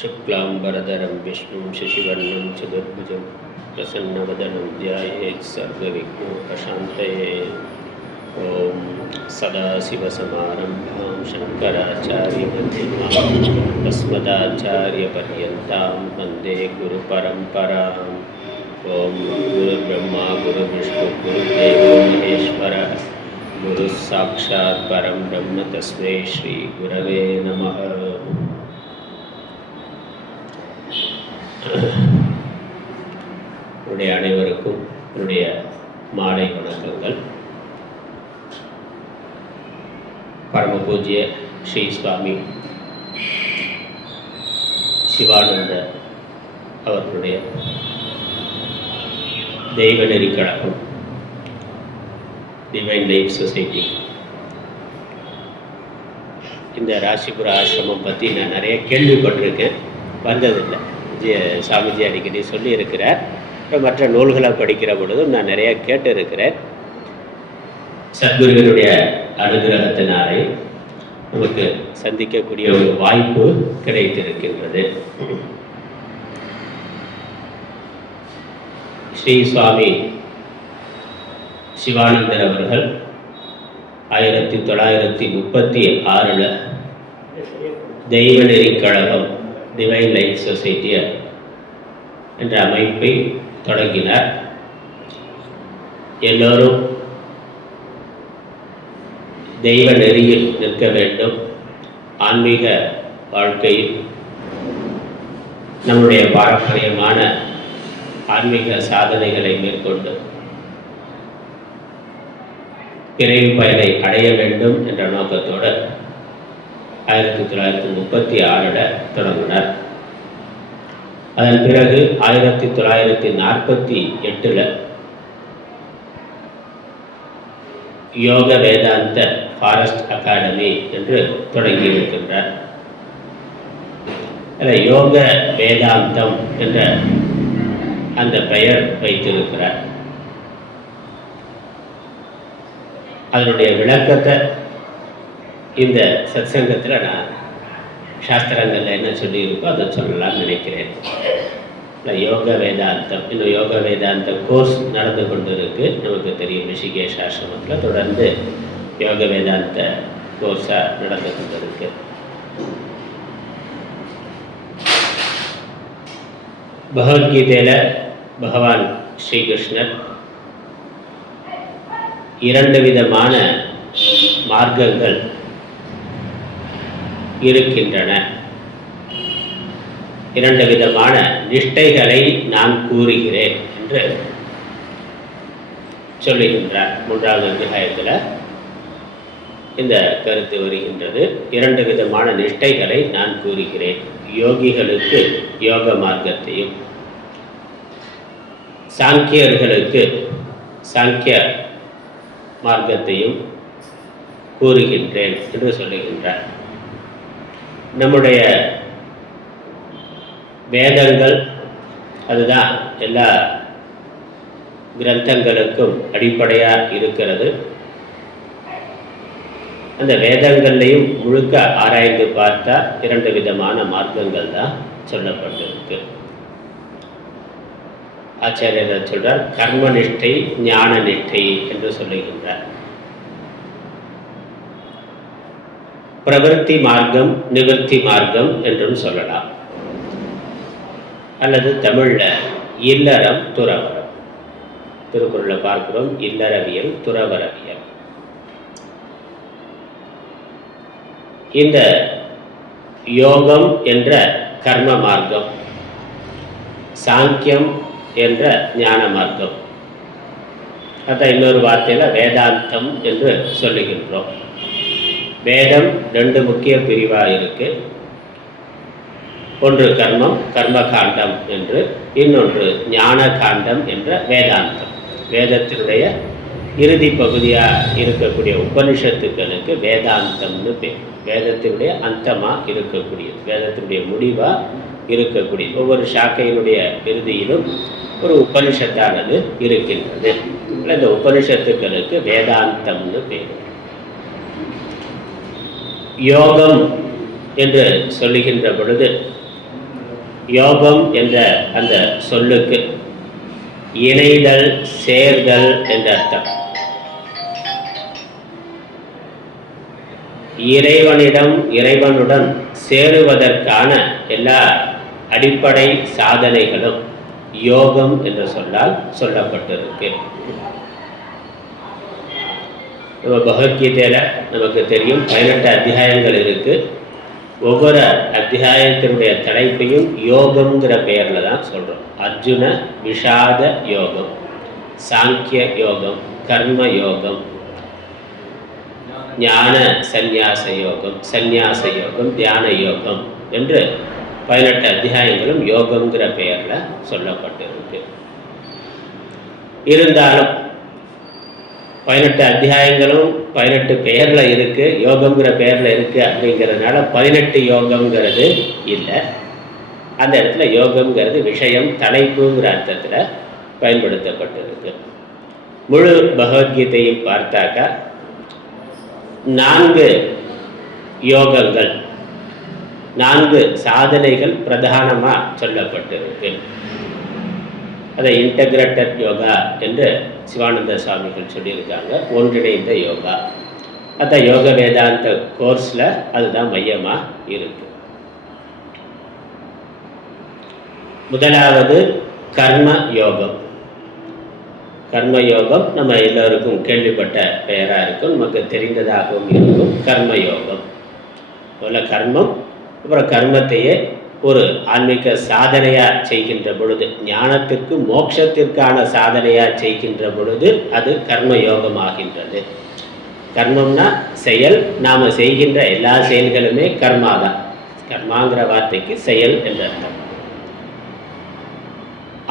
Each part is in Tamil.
शुक्लांबरधरं विष्णुं शशिवर्णं चतुर्भुजं प्रसन्नवदनं ध्यायेत् सर्वविघ्नोपशान्तये। ॐ सदाशिवसमारम्भां शङ्कराचार्यमध्यमाम् अस्मदाचार्यपर्यन्तां वन्दे गुरुपरम्पराम्। ॐ गुरुर्ब्रह्मा गुरुर्विष्णु गुरुर्देवो महेश्वरः गुरुः साक्षात् परं ब्रह्म तस्मै श्री गुरवे नमः। என்னுடைய அனைவருக்கும் என்னுடைய மாலை வணக்கங்கள். பரம பூஜ்ய ஸ்ரீ சுவாமி சிவானந்த அவர்களுடைய தெய்வ நெறி கழகம் டிவைன் லைஃப் சொசைட்டி இந்த ராசிபுர ஆசிரமம் பற்றி நான் நிறைய கேள்விப்பட்டிருக்கேன், வந்ததில்லை. சாமிஜி அடிக்கடி சொல்லியிருக்கிறார். மற்ற நூல்களை படிக்கிற பொழுதும் நான் நிறைய கேட்டு இருக்கிறேன். சத்குருவினுடைய அனுகிரகத்தினாலே நமக்கு சந்திக்கக்கூடிய ஒரு வாய்ப்பு கிடைத்திருக்கின்றது. ஸ்ரீ சுவாமி சிவானந்தர் அவர்கள் 1936 தெய்வ நெறி கழகம் டிவைன் லைஃப் சொசைட்டி என்ற அமைப்பை தொடங்கினார். எல்லோரும் தெய்வ நெறியில் நிற்க வேண்டும், ஆன்மீக வாழ்க்கையில் நம்முடைய பாரம்பரியமான ஆன்மீக சாதனைகளை மேற்கொண்டு பிறவி பயனை அடைய வேண்டும் என்ற நோக்கத்தோடு 1936 தொடங்கினார். அதன் பிறகு 1948 யோக வேதாந்த ஃபாரஸ்ட் அகாடமி என்று தொடங்கி இருக்கின்றார். யோக வேதாந்தம் என்ற அந்த பெயர் வைத்திருக்கிறார். அதனுடைய விளக்கத்தை இந்த சத்சங்கத்தில் நான் சாஸ்திரங்களில் என்ன சொல்லியிருக்கோ அதை சொல்லலாம்னு நினைக்கிறேன். யோக வேதாந்தம், இன்னும் யோக வேதாந்த கோர்ஸ் நடந்து கொண்டு இருக்கு. நமக்கு தெரியும், ரிஷிகேஷ் ஆசிரமத்தில் தொடர்ந்து யோக வேதாந்த கோர்ஸாக நடந்து கொண்டு இருக்கு. பகவத்கீதையில் பகவான் ஸ்ரீகிருஷ்ணர் 2 விதமான மார்க்கங்கள் இருக்கின்றன, 2 விதமான நிஷ்டைகளை நான் கூறுகிறேன் என்று சொல்லுகின்றார். 3வது அத்தியாயத்தில் இந்த கருத்து வருகின்றது. 2 விதமான நிஷ்டைகளை நான் கூறுகிறேன். யோகிகளுக்கு யோக மார்க்கத்தையும், சாங்கியர்களுக்கு சாங்கிய மார்க்கத்தையும் கூறுகின்றேன் என்று சொல்லுகின்றார். நம்முடைய வேதங்கள் அதுதான் எல்லா கிரந்தங்களுக்கும் அடிப்படையாக இருக்கிறது. அந்த வேதங்கள்லையும் முழுக்க ஆராய்ந்து பார்த்தா 2 விதமான மார்க்கங்கள் தான் சொல்லப்பட்டிருக்கு. ஆச்சாரியர் சொல்றார், கர்ம நிஷ்டை ஞான நிஷ்டை என்று சொல்லுகின்றார். பிரவருத்தி மார்க்கம் நிவர்த்தி மார்க்கம் என்றும் சொல்லலாம். அல்லது தமிழில் இல்லறம் துறவரம். திருக்குறளில் பார்க்கிறோம், இல்லறவியல் துறவரவியல். இந்த யோகம் என்ற கர்ம மார்க்கம், சாங்கியம் என்ற ஞான மார்க்கம், அதான் இன்னொரு வார்த்தையில் வேதாந்தம் என்று சொல்லுகின்றோம். வேதம் 2 முக்கிய பிரிவாக இருக்கு. ஒன்று கர்மம், கர்ம காண்டம் என்று, இன்னொன்று ஞான காண்டம் என்ற வேதாந்தம். வேதத்தினுடைய இறுதி பகுதியாக இருக்கக்கூடிய உபனிஷத்துக்களுக்கு வேதாந்தம்னு பேர். வேதத்தினுடைய அந்தமாக இருக்கக்கூடியது, வேதத்தினுடைய முடிவாக இருக்கக்கூடிய ஒவ்வொரு சாக்கையினுடைய இறுதியிலும் ஒரு உபனிஷத்தானது இருக்கின்றது. இந்த உபனிஷத்துக்களுக்கு வேதாந்தம்னு பேர். யோகம் என்று சொல்லுகின்ற பொழுது யோகம் என்ற அந்த சொல்லுக்கு இணைதல், சேர்தல் என்ற அர்த்தம். இறைவனுடன் சேருவதற்கான எல்லா அடிப்படை சாதனைகளும் யோகம் என்ற சொல்லால் சொல்லப்பட்டிருக்கு. நம்ம பகவத்கீதையில நமக்கு தெரியும் 18 அத்தியாயங்கள் இருக்கு. ஒவ்வொரு அத்தியாயத்தினுடைய தலைப்பையும் யோகம்ங்கிற பெயர்ல தான் சொல்றோம். அர்ஜுன விஷாத யோகம், சாங்கிய யோகம், கர்ம யோகம், ஞான சந்நியாச யோகம், சந்நியாச யோகம், தியான யோகம் என்று 18 அத்தியாயங்களும் யோகம்ங்கிற பெயர்ல சொல்லப்பட்டிருக்கு. இருந்தாலும் 18 அத்தியாயங்களும் 18 பெயர்ல இருக்கு, யோகம்ங்கிற பெயர்ல இருக்கு. அப்படிங்கிறதுனால 18 யோகம்ங்கிறது இல்லை. அந்த இடத்துல யோகம்ங்கிறது விஷயம், தலைப்புங்கிற அர்த்தத்துல பயன்படுத்தப்பட்டிருக்கு. முழு பகவத்கீதையும் பார்த்தாக்கா 4 யோகங்கள், 4 சாதனைகள் பிரதானமா சொல்லப்பட்டிருக்கு. அதை இன்டகிரேட்டட் யோகா என்று சிவானந்த சுவாமிகள் சொல்லியிருக்காங்க. ஒன்றிணைந்த யோகா. அந்த யோக வேதாந்த கோர்ஸ்ல அதுதான் மையமா இருக்கு. முதலாவது கர்ம யோகம். கர்ம யோகம் நம்ம எல்லோருக்கும் கேள்விப்பட்ட பெயரா இருக்கும், நமக்கு தெரிந்ததாகவும் இருக்கும். கர்ம யோகம் முதல்ல கர்மம், அப்புறம் கர்மத்தையே ஒரு ஆன்மீக சாதனையா செய்கின்ற பொழுது, ஞானத்திற்கு மோட்சத்திற்கான சாதனையா செய்கின்ற பொழுது அது கர்ம யோகம் ஆகின்றது. கர்மம்னா செயல். நாம செய்கின்ற எல்லா செயல்களுமே கர்மா தான். கர்மாங்கிற வார்த்தைக்கு செயல் என்ற அர்த்தம்.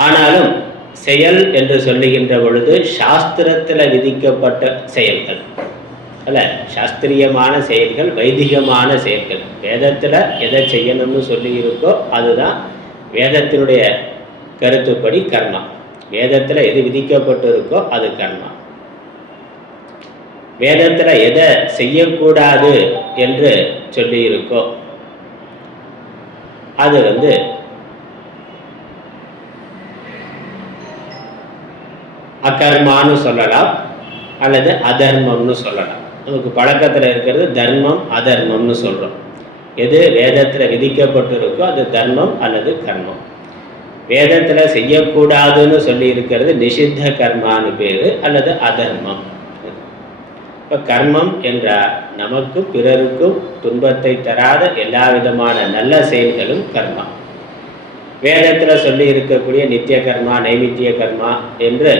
ஆனாலும் செயல் என்று சொல்லுகின்ற பொழுது சாஸ்திரத்துல விதிக்கப்பட்ட செயல்கள் அல்ல, சாஸ்திரியமான செயல்கள், வைதிகமான செயல்கள். வேதத்துல எதை செய்யணும்னு சொல்லி இருக்கோ அதுதான் வேதத்தினுடைய கருத்துப்படி கர்மா. வேதத்துல எது விதிக்கப்பட்டு இருக்கோ அது கர்மா. வேதத்துல எதை செய்யக்கூடாது என்று சொல்லி இருக்கோ அது அகர்மான்னு சொல்லலாம், அல்லது அதர்மம்னு சொல்லலாம். நமக்கு பழக்கத்தில் இருக்கிறது தர்மம், அதர்மம்னு சொல்கிறோம். எது வேதத்தில் விதிக்கப்பட்டிருக்கோ அது தர்மம் அல்லது கர்மம். வேதத்தில் செய்யக்கூடாதுன்னு சொல்லி இருக்கிறது நிஷித்த கர்மான்னு பேர், அல்லது அதர்மம். இப்போ கர்மம் என்றால் நமக்கும் பிறருக்கும் துன்பத்தை தராத எல்லா விதமான நல்ல செயல்களும் கர்மா. வேதத்தில் சொல்லி இருக்கக்கூடிய நித்திய கர்மா, நைமித்திய கர்மா என்று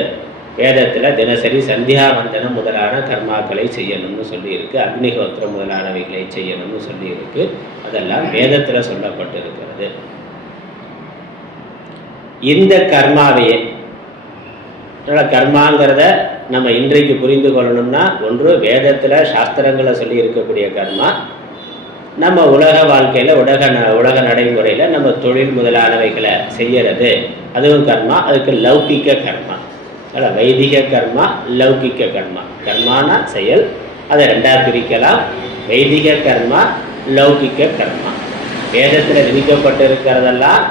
வேதத்தில் தினசரி சந்தியாவந்தனம் முதலான கர்மாக்களை செய்யணும்னு சொல்லியிருக்கு. அக்னிஹோத்திரம் முதலானவைகளை செய்யணும்னு சொல்லியிருக்கு. அதெல்லாம் வேதத்தில் சொல்லப்பட்டிருக்கிறது. இந்த கர்மாவையே, கர்மாங்கிறத நம்ம இன்றைக்கு புரிந்து கொள்ளணும்னா, ஒன்று வேதத்தில் சாஸ்திரங்களை சொல்லி இருக்கக்கூடிய கர்மா, நம்ம உலக வாழ்க்கையில் உலக நடைமுறையில் நம்ம தொழில் முதலானவைகளை செய்யறது அதுவும் கர்மா. அதுக்கு லௌகிக்க கர்மா, அதான் வைதிக கர்மா, லௌகிக்க கர்மா. கர்மானா செயல், அதை ரெண்டாக பிரிக்கலாம். வைதிக கர்மா, லௌகிக்க கர்மா. வேதத்தில் விதிக்கப்பட்டிருக்கிறதெல்லாம்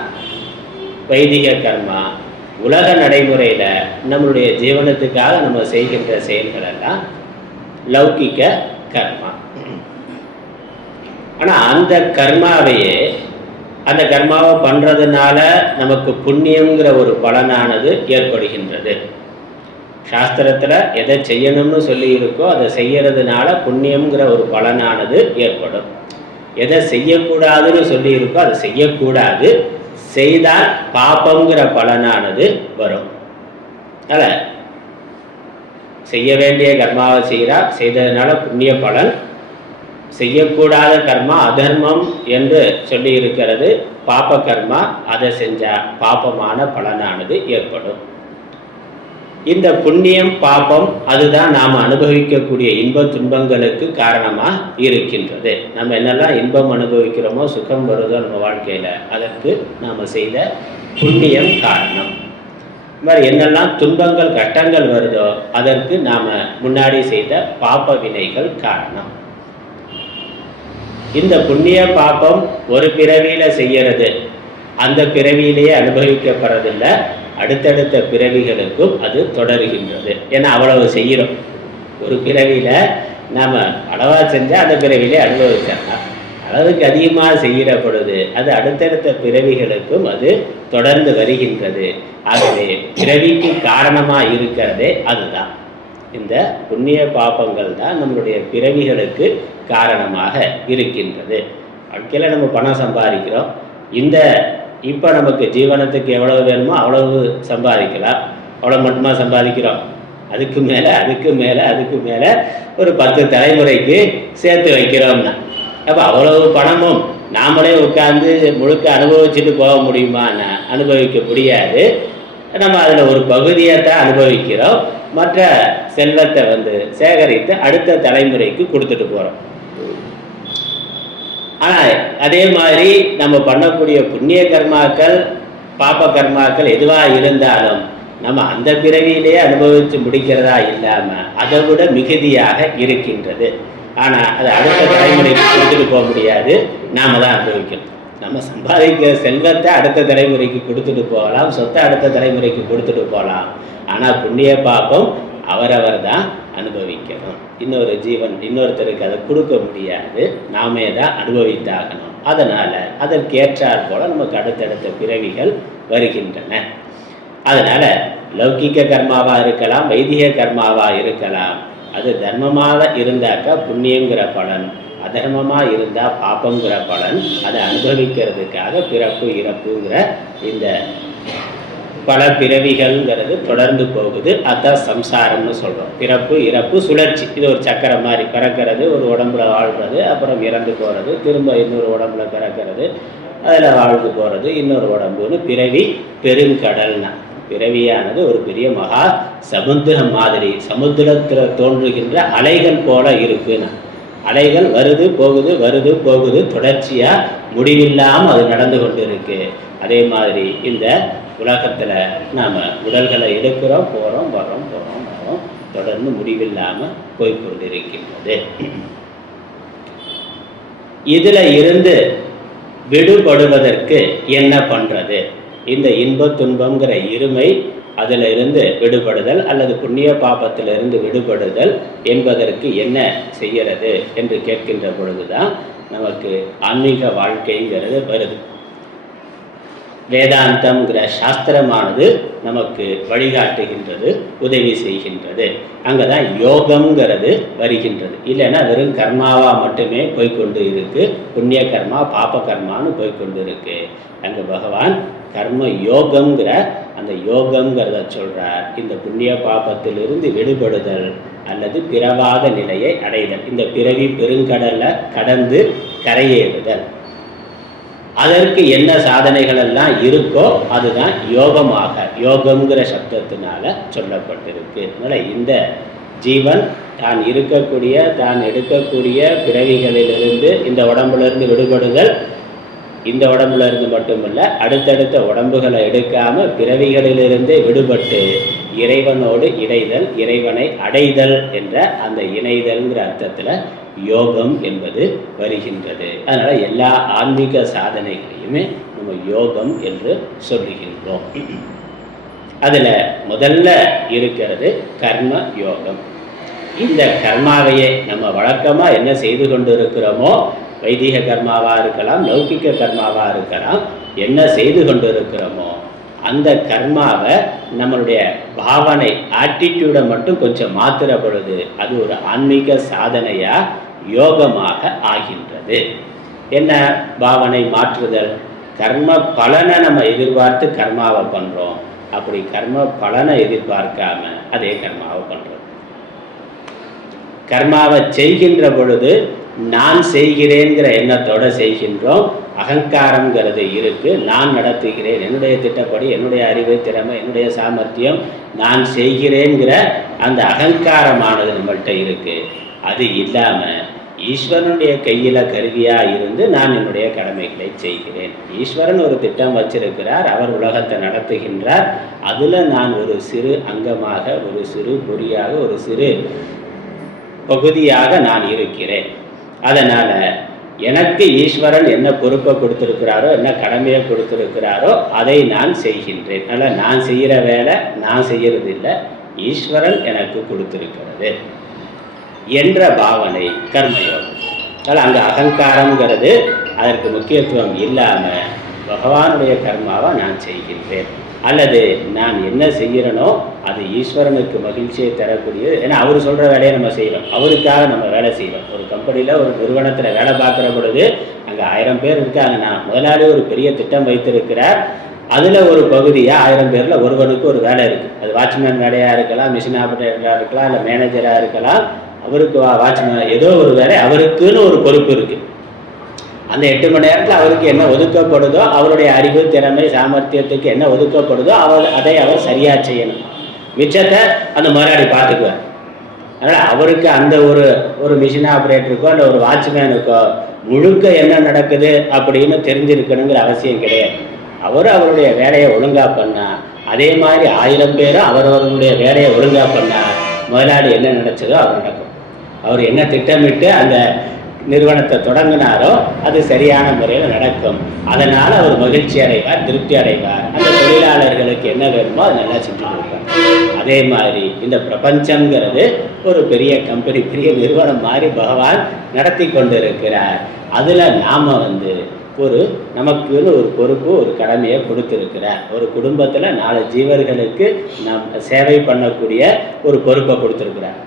வைதிக கர்மா. உலக நடைமுறையில் நம்மளுடைய ஜீவனத்துக்காக நம்ம செய்கின்ற செயல்கள் எல்லாம் லௌகிக்க கர்மா. ஆனால் அந்த கர்மாவையே, அந்த கர்மாவை பண்ணுறதுனால நமக்கு புண்ணியங்கிற ஒரு பலனானது ஏற்படுகின்றது. சாஸ்திரத்தில் எதை செய்யணும்னு சொல்லி இருக்கோ அதை செய்யறதுனால புண்ணியம்ங்கிற ஒரு பலனானது ஏற்படும். எதை செய்யக்கூடாதுன்னு சொல்லி இருக்கோ அதை செய்யக்கூடாது, செய்தால் பாபம்ங்கிற பலனானது வரும். அதனால் செய்ய வேண்டிய கர்மாவை செய்ததுனால புண்ணிய பலன், செய்யக்கூடாத கர்மா அதர்மம் என்று சொல்லி இருக்கிறது பாப கர்மா, அதை செஞ்சால் பாபமான பலனானது ஏற்படும். இந்த புண்ணியம் பாபம் அதுதான் நாம் அனுபவிக்கக்கூடிய இன்ப துன்பங்களுக்கு காரணமாக இருக்கின்றது. நம்ம என்னெல்லாம் இன்பம் அனுபவிக்கிறோமோ, சுகம் வருதோ நம்ம வாழ்க்கையில், அதற்கு நாம் செய்த புண்ணியம் காரணம். இது மாதிரி என்னெல்லாம் துன்பங்கள் கஷ்டங்கள் வருதோ அதற்கு நாம் முன்னாடி செய்த பாப வினைகள் காரணம். இந்த புண்ணிய பாபம் ஒரு பிறவியில் செய்யறது அந்த பிறவியிலேயே அனுபவிக்கப்படுறதில்லை, அடுத்தடுத்த பிறவிகளுக்கும் அது தொடர்கின்றது. ஏன்னா அவ்வளவு செய்கிறோம். ஒரு பிறவியில் நாம் அளவாக செஞ்சால் அந்த பிறவியிலே அனுபவிச்சிடலாம். அளவுக்கு அதிகமாக செய்கிற பொழுது அது அடுத்தடுத்த பிறவிகளுக்கும் அது தொடர்ந்து வருகின்றது. ஆகவே பிறவிக்கு காரணமாக இருக்கிறதே அதுதான். இந்த புண்ணிய பாபங்கள் தான் நம்மளுடைய பிறவிகளுக்கு காரணமாக இருக்கின்றது. வாழ்க்கையில் நம்ம பணம் சம்பாதிக்கிறோம். இப்போ நமக்கு ஜீவனத்துக்கு எவ்வளவு வேணுமோ அவ்வளவு சம்பாதிக்கலாம். அவ்வளோ மட்டுமா சம்பாதிக்கிறோம்? அதுக்கு மேலே ஒரு 10 தலைமுறைக்கு சேர்த்து வைக்கிறோம்னா அப்போ அவ்வளவு பணமும் நாமளே உட்கார்ந்து முழுக்க அனுபவிச்சுட்டு போக முடியுமான்னா அனுபவிக்க முடியாது. நம்ம அதில் ஒரு பகுதியை தான் அனுபவிக்கிறோம். மற்ற செல்வத்தை சேகரித்து அடுத்த தலைமுறைக்கு கொடுத்துட்டு போகிறோம். ஆனால் அதே மாதிரி நம்ம பண்ணக்கூடிய புண்ணிய கர்மாக்கள் பாப கர்மாக்கள் எதுவாக இருந்தாலும் நம்ம அந்த பிறவியிலேயே அனுபவித்து முடிக்கிறதா இல்லாமல் அதை விட மிகுதியாக இருக்கின்றது. ஆனால் அதை அடுத்த தலைமுறைக்கு கொடுத்துட்டு போக முடியாது, நாம் தான் அனுபவிக்கணும். நம்ம சம்பாதிக்கிற செல்வத்தை அடுத்த தலைமுறைக்கு கொடுத்துட்டு போகலாம், சொத்தை அடுத்த தலைமுறைக்கு கொடுத்துட்டு போகலாம். ஆனால் புண்ணிய பாபம் அவரவர் தான் அனுபவிக்கணும். இன்னொரு ஜீவன் இன்னொருத்தருக்கு அதை கொடுக்க முடியாது, நாமே தான் அனுபவித்தாகணும். அதனால் அதற்கேற்றாற் போல நமக்கு அடுத்தடுத்த பிறவிகள் வருகின்றன. அதனால் லௌகிக கர்மாவாக இருக்கலாம், வைதிக கர்மாவாக இருக்கலாம். அது தர்மமாக இருந்தாக்கா புண்ணியங்கிற பலன், அதர்மமாக இருந்தால் பாப்பங்கிற பலன். அதை அனுபவிக்கிறதுக்காக பிறப்பு இறப்புங்கிற இந்த பல பிறவிகள்ங்கிறது தொடர்ந்து போகுது. அதுதான் சம்சாரம்னு சொல்கிறோம். பிறப்பு இறப்பு சுழற்சி. இது ஒரு சக்கரம் மாதிரி. பிறக்கிறது, ஒரு உடம்புல வாழ்கிறது, அப்புறம் இறந்து போகிறது, திரும்ப இன்னொரு உடம்புல பிறக்கிறது, அதில் வாழ்ந்து போகிறது, இன்னொரு உடம்புன்னு பிறவி பெருங்கடல்னா. பிறவியானது ஒரு பெரிய மகா சமுத்திரம் மாதிரி, சமுத்திரத்தில் தோன்றுகின்ற அலைகள் போல இருக்குன்னா. அலைகள் வருது போகுது வருது போகுது, தொடர்ச்சியாக முடிவில்லாமல் அது நடந்து கொண்டு இருக்கு. அதே மாதிரி இந்த உலகத்தில் நாம் உடல்களை எடுக்கிறோம், போகிறோம் வரோம், தொடர்ந்து முடிவில்லாமல் போய்கொண்டிருக்கின்றது. இதில் இருந்து விடுபடுவதற்கு என்ன பண்ணுறது? இந்த இன்ப துன்பங்கிற இருமை அதில் இருந்து விடுபடுதல் அல்லது புண்ணிய பாபத்திலிருந்து விடுபடுதல் என்பதற்கு என்ன செய்கிறது என்று கேட்கின்ற பொழுதுதான் நமக்கு ஆன்மீக வாழ்க்கைங்கிறது வருது. வேதாந்தம்ங்கிற சாஸ்திரமானது நமக்கு வழிகாட்டுகின்றது, உதவி செய்கின்றது. அங்கே தான் யோகம்ங்கிறது வருகின்றது. இல்லைன்னா வெறும் கர்மாவாக மட்டுமே போய்கொண்டு இருக்கு. புண்ணிய கர்மா பாப கர்மான்னு போய்கொண்டு இருக்கு. அங்கே பகவான் கர்ம யோகம்ங்கிற அந்த யோகம்ங்கிறத சொல்கிறார். இந்த புண்ணிய பாபத்திலிருந்து விடுபடுதல் அல்லது பிறவாத நிலையை அடைதல், இந்த பிறவி பெருங்கடலை கடந்து கரையேறுதல். அதற்கு என்ன சாதனைகள் எல்லாம் இருக்கோ அதுதான் யோகமாக, யோகம்ங்கிற சப்தத்தினால சொல்லப்பட்டிருக்கு. அதனால் இந்த ஜீவன் தான் இருக்கக்கூடிய தான் எடுக்கக்கூடிய பிறவிகளிலிருந்து இந்த உடம்புலேருந்து விடுபடுதல், இந்த உடம்புல இருந்து மட்டுமல்ல அடுத்தடுத்த உடம்புகளை எடுக்காமல் பிறவிகளிலிருந்தே விடுபட்டு இறைவனோடு இணைதல், இறைவனை அடைதல் என்ற அந்த இணைதல்ங்கிற அர்த்தத்தில் யோகம் என்பது வருகின்றது. அதனால் எல்லா ஆன்மீக சாதனைகளையுமே நம்ம யோகம் என்று சொல்லுகின்றோம். அதில் முதல்ல இருக்கிறது கர்ம யோகம். இந்த கர்மாவையே நம்ம வழக்கமாக என்ன செய்து கொண்டு இருக்கிறோமோ, வைதிக கர்மாவாக இருக்கலாம், லௌகிக கர்மாவாக இருக்கலாம், என்ன செய்து கொண்டு இருக்கிறோமோ அந்த கர்மாவை நம்மளுடைய பாவனை ஆட்டிடியூடை மட்டும் கொஞ்சம் மாற்றுற பொழுது அது ஒரு ஆன்மீக சாதனையாக யோகமாக ஆகின்றது. என்ன பாவனை மாற்றுதல்? கர்ம பலனை நம்ம எதிர்பார்த்து கர்மாவை பண்ணுறோம். அப்படி கர்ம பலனை எதிர்பார்க்காம அதே கர்மாவை பண்ணுறோம். கர்மாவை செய்கின்ற பொழுது நான் செய்கிறேங்கிற எண்ணத்தோடு செய்கின்றோம். அகங்காரங்கிறது இருக்கு. நான் நடத்துகிறேன், என்னுடைய திட்டப்படி, என்னுடைய அறிவு திறமை, என்னுடைய சாமர்த்தியம், நான் செய்கிறேங்கிற அந்த அகங்காரமானது நம்மள்கிட்ட இருக்கு. அது இல்லாமல் ஈஸ்வரனுடைய கையில் கருவியாக இருந்து நான் என்னுடைய கடமைகளை செய்கிறேன். ஈஸ்வரன் ஒரு திட்டம் வச்சிருக்கிறார், அவர் உலகத்தை நடத்துகின்றார். அதில் நான் ஒரு சிறு அங்கமாக, ஒரு சிறு பொறியாக, ஒரு சிறு பகுதியாக நான் இருக்கிறேன். அதனால் எனக்கு ஈஸ்வரன் என்ன பொறுப்பை கொடுத்துருக்கிறாரோ, என்ன கடமையை கொடுத்துருக்கிறாரோ அதை நான் செய்கின்றேன். அதனால் நான் செய்கிற வேலை நான் செய்கிறது இல்லை, ஈஸ்வரன் எனக்கு கொடுத்துருக்கிறது என்ற பாவனை கர்மயோகம். அதனால் அங்கே அகங்காரங்கிறது அதற்கு முக்கியத்துவம் இல்லாமல் பகவானுடைய கர்மாவை நான் செய்கின்றேன், அல்லது நான் என்ன செய்கிறனோ அது ஈஸ்வரனுக்கு மகிழ்ச்சியை தரக்கூடியது. ஏன்னா அவர் சொல்கிற வேலையை நம்ம செய்கிறோம், அவருக்காக நம்ம வேலை செய்கிறோம். ஒரு கம்பெனியில், ஒரு நிறுவனத்தில் வேலை பார்க்குற பொழுது அங்கே 1000 பேர் இருக்காங்கன்னா முதலாளி ஒரு பெரிய திட்டம் வைத்திருக்கிறார். அதில் ஒரு பகுதியாக 1000 பேரில் ஒருவனுக்கு ஒரு வேலை இருக்குது. அது வாட்ச்மேன் வேலையாக இருக்கலாம், மிஷின் ஆப்ரேட்டராக இருக்கலாம், இல்லை மேனேஜராக இருக்கலாம். அவருக்கு வாட்ச்மேன் ஏதோ ஒரு வேலை, அவருக்குன்னு ஒரு பொறுப்பு இருக்குது. அந்த 8 மணி நேரத்தில் அவருக்கு என்ன ஒதுக்கப்படுதோ, அவருடைய அறிவு, திறமை, சாமர்த்தியத்துக்கு என்ன ஒதுக்கப்படுதோ அதை அவர் சரியாக செய்யணும். மிச்சத்தை அந்த முதலாளி பார்த்துக்குவார். அதனால் அவருக்கு அந்த ஒரு மிஷின் ஆப்ரேட்டருக்கோ இல்லை ஒரு வாட்ச்மேனுக்கோ முழுக்க என்ன நடக்குது அப்படின்னு தெரிஞ்சிருக்கணுங்கிற அவசியம் கிடையாது. அவருடைய வேலையை ஒழுங்காக பண்ணால், அதே மாதிரி 1000 பேரும் அவரவர்களுடைய வேலையை ஒழுங்காக பண்ணால் முதலாளி என்ன நினச்சதோ அது நடக்கும். அவர் என்ன திட்டமிட்டு அந்த நிறுவனத்தை தொடங்கினாரோ அது சரியான முறையில் நடக்கும். அதனால் அவர் மகிழ்ச்சி அடைவார், திருப்தி அடைவார். அந்த தொழிலாளர்களுக்கு என்ன வேணுமோ அது நல்லா செஞ்சு கொடுப்பார். அதே மாதிரி இந்த பிரபஞ்சங்கிறது ஒரு பெரிய கம்பெனி, பெரிய நிறுவனம் மாதிரி பகவான் நடத்தி கொண்டு இருக்கிறார். அதில் நாம் நமக்குன்னு ஒரு பொறுப்பு, ஒரு கடமையை கொடுத்துருக்கிறார். ஒரு குடும்பத்தில் 4 ஜீவர்களுக்கு நாம் சேவை பண்ணக்கூடிய ஒரு பொறுப்பை கொடுத்துருக்கிறார்.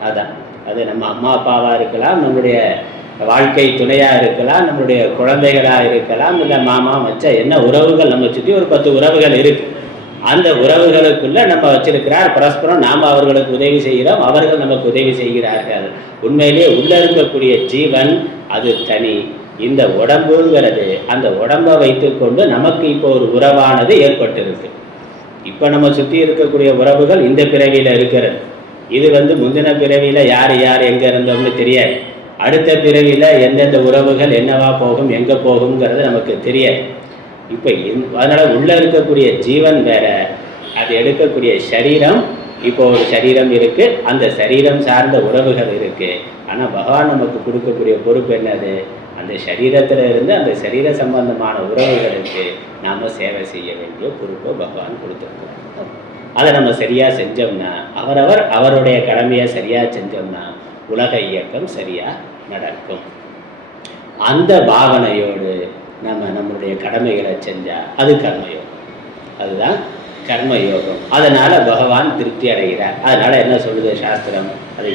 அது நம்ம அம்மா அப்பாவாக இருக்கலாம், நம்மளுடைய வாழ்க்கை துணையாக இருக்கலாம், நம்மளுடைய குழந்தைகளாக இருக்கலாம், இல்லை மாமா மச்சான், என்ன உறவுகள் நம்ம சுற்றி ஒரு 10 உறவுகள் இருக்குது. அந்த உறவுகளுக்குள்ளே நம்ம வச்சிருக்கிறார். பரஸ்பரம் நாம் அவர்களுக்கு உதவி செய்கிறோம், அவர்கள் நமக்கு உதவி செய்கிறார்கள். உண்மையிலே உள்ளே இருக்கக்கூடிய ஜீவன் அது தனி. இந்த உடம்புங்கிறது, அந்த உடம்பை வைத்துக்கொண்டு நமக்கு இப்போ ஒரு உறவானது ஏற்பட்டிருக்கு. இப்போ நம்ம சுற்றி இருக்கக்கூடிய உறவுகள் இந்த பிறவியில் இருக்கிறது. இது முந்தின பிறவியில் யார் எங்கே இருந்தோம்னு தெரியாது. அடுத்த பிறவியில் எந்தெந்த உறவுகள் என்னவா போகும், எங்கே போகுங்கிறது நமக்கு தெரியாது. இப்போ அதனால் உள்ளே இருக்கக்கூடிய ஜீவன் வேற, அது எடுக்கக்கூடிய சரீரம், இப்போ ஒரு சரீரம் இருக்குது, அந்த சரீரம் சார்ந்த உறவுகள் இருக்குது. ஆனால் பகவான் நமக்கு கொடுக்கக்கூடிய பொறுப்பு என்னது? அந்த சரீரத்தில் இருந்து அந்த சரீர சம்பந்தமான உறவுகளுக்கு நாம் சேவை செய்ய வேண்டிய பொறுப்பை பகவான் கொடுத்துருக்கோம். அதை நம்ம சரியாக செஞ்சோம்னா, அவருடைய கடமையை சரியாக செஞ்சோம்னா உலக இயக்கம் சரியாக நடக்கும். அந்த பாவனையோடு நம்மளுடைய கடமைகளை செஞ்சால் அது கர்மயோகம். அதுதான் கர்மயோகம். அதனால் பகவான் திருப்தி அடைகிறார். அதனால் என்ன சொல்லுது சாஸ்திரம்? அது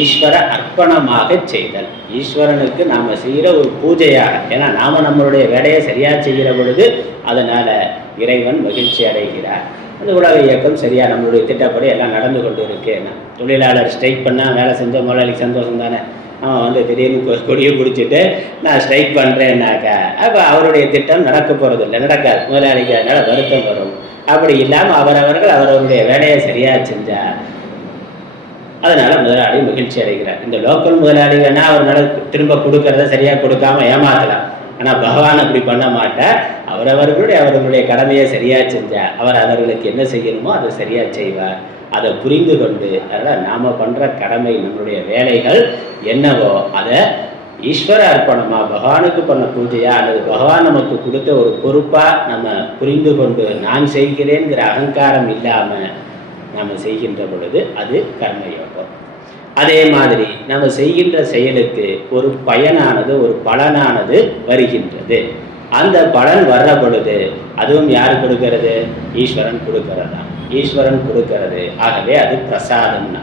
ஈஸ்வர அர்ப்பணமாக செய்தல். ஈஸ்வரனுக்கு நாம் செய்கிற ஒரு பூஜையாக. ஏன்னா நாம் நம்மளுடைய வேலையை சரியாக செய்கிற பொழுது அதனால் இறைவன் மகிழ்ச்சி அடைகிறார். அந்த உலக இயக்கம் சரியாக நம்மளுடைய திட்டப்படி எல்லாம் நடந்து கொண்டு இருக்கு. தொழிலாளர் ஸ்ட்ரைக் பண்ணால் வேலை செஞ்ச முதலாளிக்கு சந்தோஷம் தானே. அவன் திடீர்னு கொடியை பிடிச்சிட்டு நான் ஸ்ட்ரைக் பண்ணுறேன்னாக்கா அப்போ அவருடைய திட்டம் நடக்க போகிறது இல்லை, நடக்காது. முதலாளிக்கு அதனால் வருத்தம் வரும். அப்படி இல்லாமல் அவரவருடைய வேலையை சரியாக செஞ்சால் அதனால் முதலாளி மகிழ்ச்சி அடைகிறார். இந்த லோக்கல் முதலாளி வேணால் அவரால் திரும்ப கொடுக்கறத சரியாக கொடுக்காம ஏமாற்றலாம். ஆனால் பகவான் அப்படி பண்ண மாட்டார். அவர்களுடைய கடமையை சரியாக செஞ்சால் அவர்களுக்கு என்ன செய்யணுமோ அதை சரியாக செய்வார். அதை புரிந்து கொண்டு அதனால் நாம் பண்ணுற கடமை, நம்மளுடைய வேலைகள் என்னவோ அதை ஈஸ்வர அர்ப்பணமாக பகவானுக்கு பண்ண பூஜையா அல்லது பகவான் நமக்கு கொடுத்த ஒரு பொறுப்பாக நம்ம புரிந்து கொண்டு நான் செய்கிறேங்கிற அகங்காரம் இல்லாமல் நாம் செய்கின்ற பொழுது அது கர்மயோகம். அதே மாதிரி நம்ம செய்கின்ற செயலுக்கு ஒரு பயனானது, ஒரு பலனானது வருகின்றது. அந்த பலன் வர்ற பொழுது அதுவும் யார் கொடுக்கிறது? ஈஸ்வரன் கொடுக்கறதா. ஈஸ்வரன் கொடுக்கிறது. ஆகவே அது பிரசாதம்னா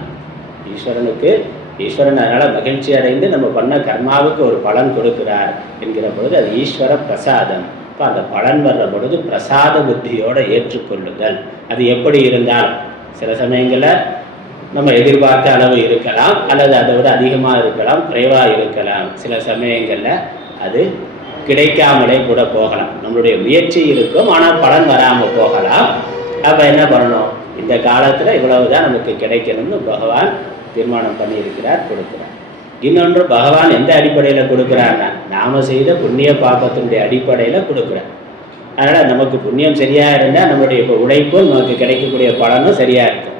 ஈஸ்வரன் அதனால் மகிழ்ச்சி அடைந்து நம்ம பண்ண கர்மாவுக்கு ஒரு பலன் கொடுக்கிறார் என்கிற பொழுது அது ஈஸ்வர பிரசாதம். இப்போ அந்த பலன் வர்ற பொழுது பிரசாத புத்தியோடு ஏற்றுக்கொள்ளுதல். அது எப்படி இருந்தால் சில சமயங்களில் நம்ம எதிர்பார்த்த அளவு இருக்கலாம், அல்லது அதை விட அதிகமாக இருக்கலாம், குறைவாக இருக்கலாம். சில சமயங்களில் அது கிடைக்காமலே கூட போகலாம். நம்மளுடைய முயற்சி இருக்கும், ஆனால் பலன் வராமல் போகலாம். அப்போ என்ன பண்ணணும்? இந்த காலத்தில் இவ்வளவு தான் நமக்கு கிடைக்கணும்னு பகவான் தீர்மானம் பண்ணியிருக்கிறார், கொடுக்கிறார். இன்னொன்று பகவான் எந்த அடிப்படையில் கொடுக்குறாருன்னா நாம செய்த புண்ணிய பாபத்தினுடைய அடிப்படையில் கொடுக்குறார். அதனால் நமக்கு புண்ணியம் சரியாக இருந்தால் நம்மளுடைய உழைப்பும் நமக்கு கிடைக்கக்கூடிய பலனும் சரியாக இருக்கும்.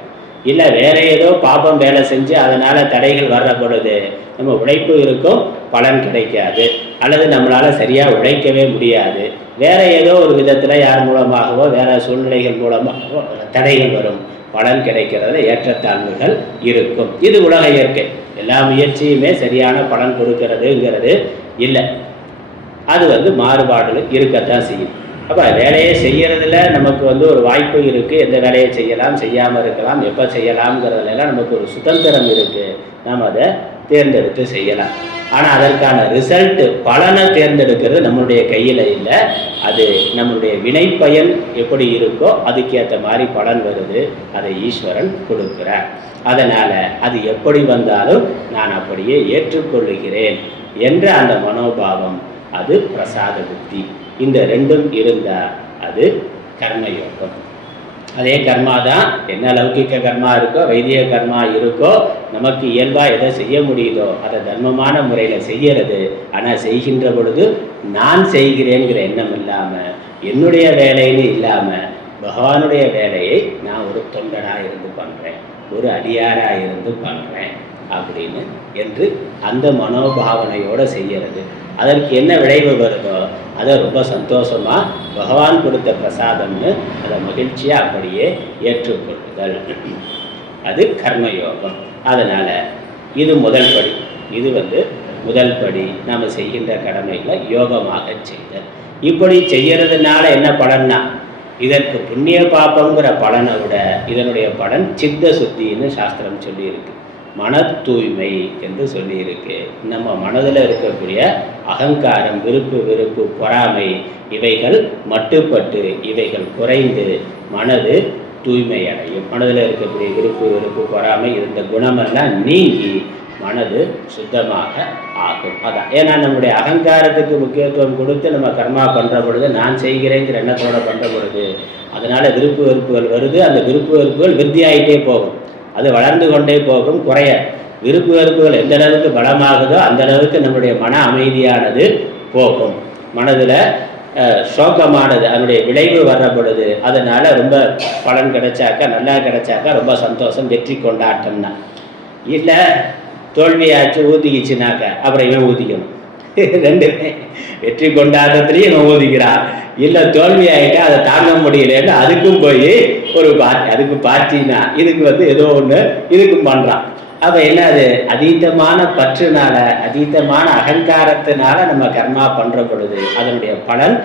இல்லை வேற ஏதோ பாபம் வேலை செஞ்சு அதனால் தடைகள் வர்ற பொழுது நம்ம உழைப்பு இருக்கும், பலன் கிடைக்காது, அல்லது நம்மளால் சரியாக உழைக்கவே முடியாது. வேற ஏதோ ஒரு விதத்தில் யார் மூலமாகவோ வேற சூழ்நிலைகள் மூலமாகவோ தடைகள் வரும், பலன் கிடைக்கிறதுல ஏற்றத்தாழ்வுகள் இருக்கும். இது உலக இயற்கை. எல்லா முயற்சியுமே சரியான பலன் கொடுக்கறதுங்கிறது இல்லை. அது மாறுபாடுகள் இருக்கத்தான் செய்யும். அப்போ வேலையை செய்யறதுல நமக்கு ஒரு வாய்ப்பு இருக்குது. எந்த வேலையை செய்யலாம், செய்யாமல் இருக்கலாம், எப்போ செய்யலாம்ங்கிறதுலாம் நமக்கு ஒரு சுதந்திரம் இருக்குது. நாம் அதை தேர்ந்தெடுத்து செய்யலாம். ஆனால் அதற்கான ரிசல்ட்டு, பலனை தேர்ந்தெடுக்கிறது நம்மளுடைய கையில் இல்லை. அது நம்மளுடைய வினைப்பயன் எப்படி இருக்கோ அதுக்கேற்ற மாதிரி பலன் வருது. அதை ஈஸ்வரன் கொடுக்கிறார். அதனால் அது எப்படி வந்தாலும் நான் அப்படியே ஏற்றுக்கொள்ளுகிறேன் என்ற அந்த மனோபாவம், அது பிரசாத புத்தி. இந்த ரெண்டும் இருந்தால் அது கர்மயோகம். அதே கர்மா தான். என்ன லௌகிக்க கர்மா இருக்கோ, வைதிக கர்மா இருக்கோ, நமக்கு இயல்பாக எதை செய்ய முடியுதோ அதை தர்மமான முறையில் செய்கிறது. ஆனால் செய்கின்ற பொழுது நான் செய்கிறேங்கிற எண்ணம் இல்லாமல், என்னுடைய வேலைன்னு இல்லாமல், பகவானுடைய வேலையை நான் ஒரு தொண்டனாக இருந்து பண்ணுறேன், ஒரு அடியாராக இருந்து பண்ணுறேன் அப்படின்னு என்று அந்த மனோபாவனையோடு செய்கிறது. அதற்கு என்ன விளைவு வருதோ அதை ரொம்ப சந்தோஷமாக பகவான் கொடுத்த பிரசாதம்னு அதை மகிழ்ச்சியாக அப்படியே ஏற்றுக்கொள்ளுதல், அது கர்மயோகம். அதனால் இது முதல் படி. இது முதல் படி. நாம் செய்கின்ற கடமைகளை யோகமாக செய்தல். இப்படி செய்யறதுனால என்ன பலன்னா, இதற்கு புண்ணிய பாப்பங்கிற பலனை விட இதனுடைய பலன் சித்த சுத்தின்னு சாஸ்திரம் சொல்லியிருக்கு. மன தூய்மை என்று சொல்லியிருக்கு. நம்ம மனதில் இருக்கக்கூடிய அகங்காரம், விருப்பு, பொறாமை, இவைகள் மட்டுப்பட்டு இவைகள் குறைந்து மனது தூய்மை அடையும். மனதில் இருக்கக்கூடிய விருப்பு, பொறாமை, இந்த குணமெல்லாம் நீங்கி மனது சுத்தமாக ஆகும். அதான். ஏன்னா நம்முடைய அகங்காரத்துக்கு முக்கியத்துவம் கொடுத்து நம்ம கர்மா பண்ணுற பொழுது, நான் செய்கிறேங்கிற எண்ணத்தோடு பண்ணுற பொழுது அதனால் விருப்பு வெறுப்புகள் வருது. அந்த விருப்பு வெறுப்புகள் விருத்தியாகிட்டே போகும், அது வளர்ந்து கொண்டே போகும், குறைய. விருப்பு வெறுப்புகள் எந்த அளவுக்கு பலமாகுதோ அந்த அளவுக்கு நம்முடைய மன அமைதியானது போகும். மனதில் சோகமானது அதனுடைய விளைவு வர்ற பொழுது அதனால் ரொம்ப பலன் கிடைச்சாக்கா, நல்லா கிடைச்சாக்கா ரொம்ப சந்தோஷம், வெற்றி கொண்டாட்டம்னா. இல்லை தோல்வியாச்சு ஊற்றிக்கிச்சுனாக்க அப்புறம் இவன் ஊற்றிக்கணும். ரெண்டுமே வெற்றி கொண்டாட்டத்துலேயும் இவன் ஊதிக்கிறான். இல்லை தோல்வி ஆகிட்டா அதை தாங்க முடியலன்னு அதுக்கும் போய் ஒரு பார்ட்டி, அதுக்கு பார்ட்டினா இதுக்கு ஏதோ ஒன்று இதுக்கும் பண்ணுறான். அப்போ என்ன, அது அதீதமான பற்றுனால, அதீதமான அகங்காரத்தினால நம்ம கர்மா பண்ணுற பொழுது அதனுடைய பலன்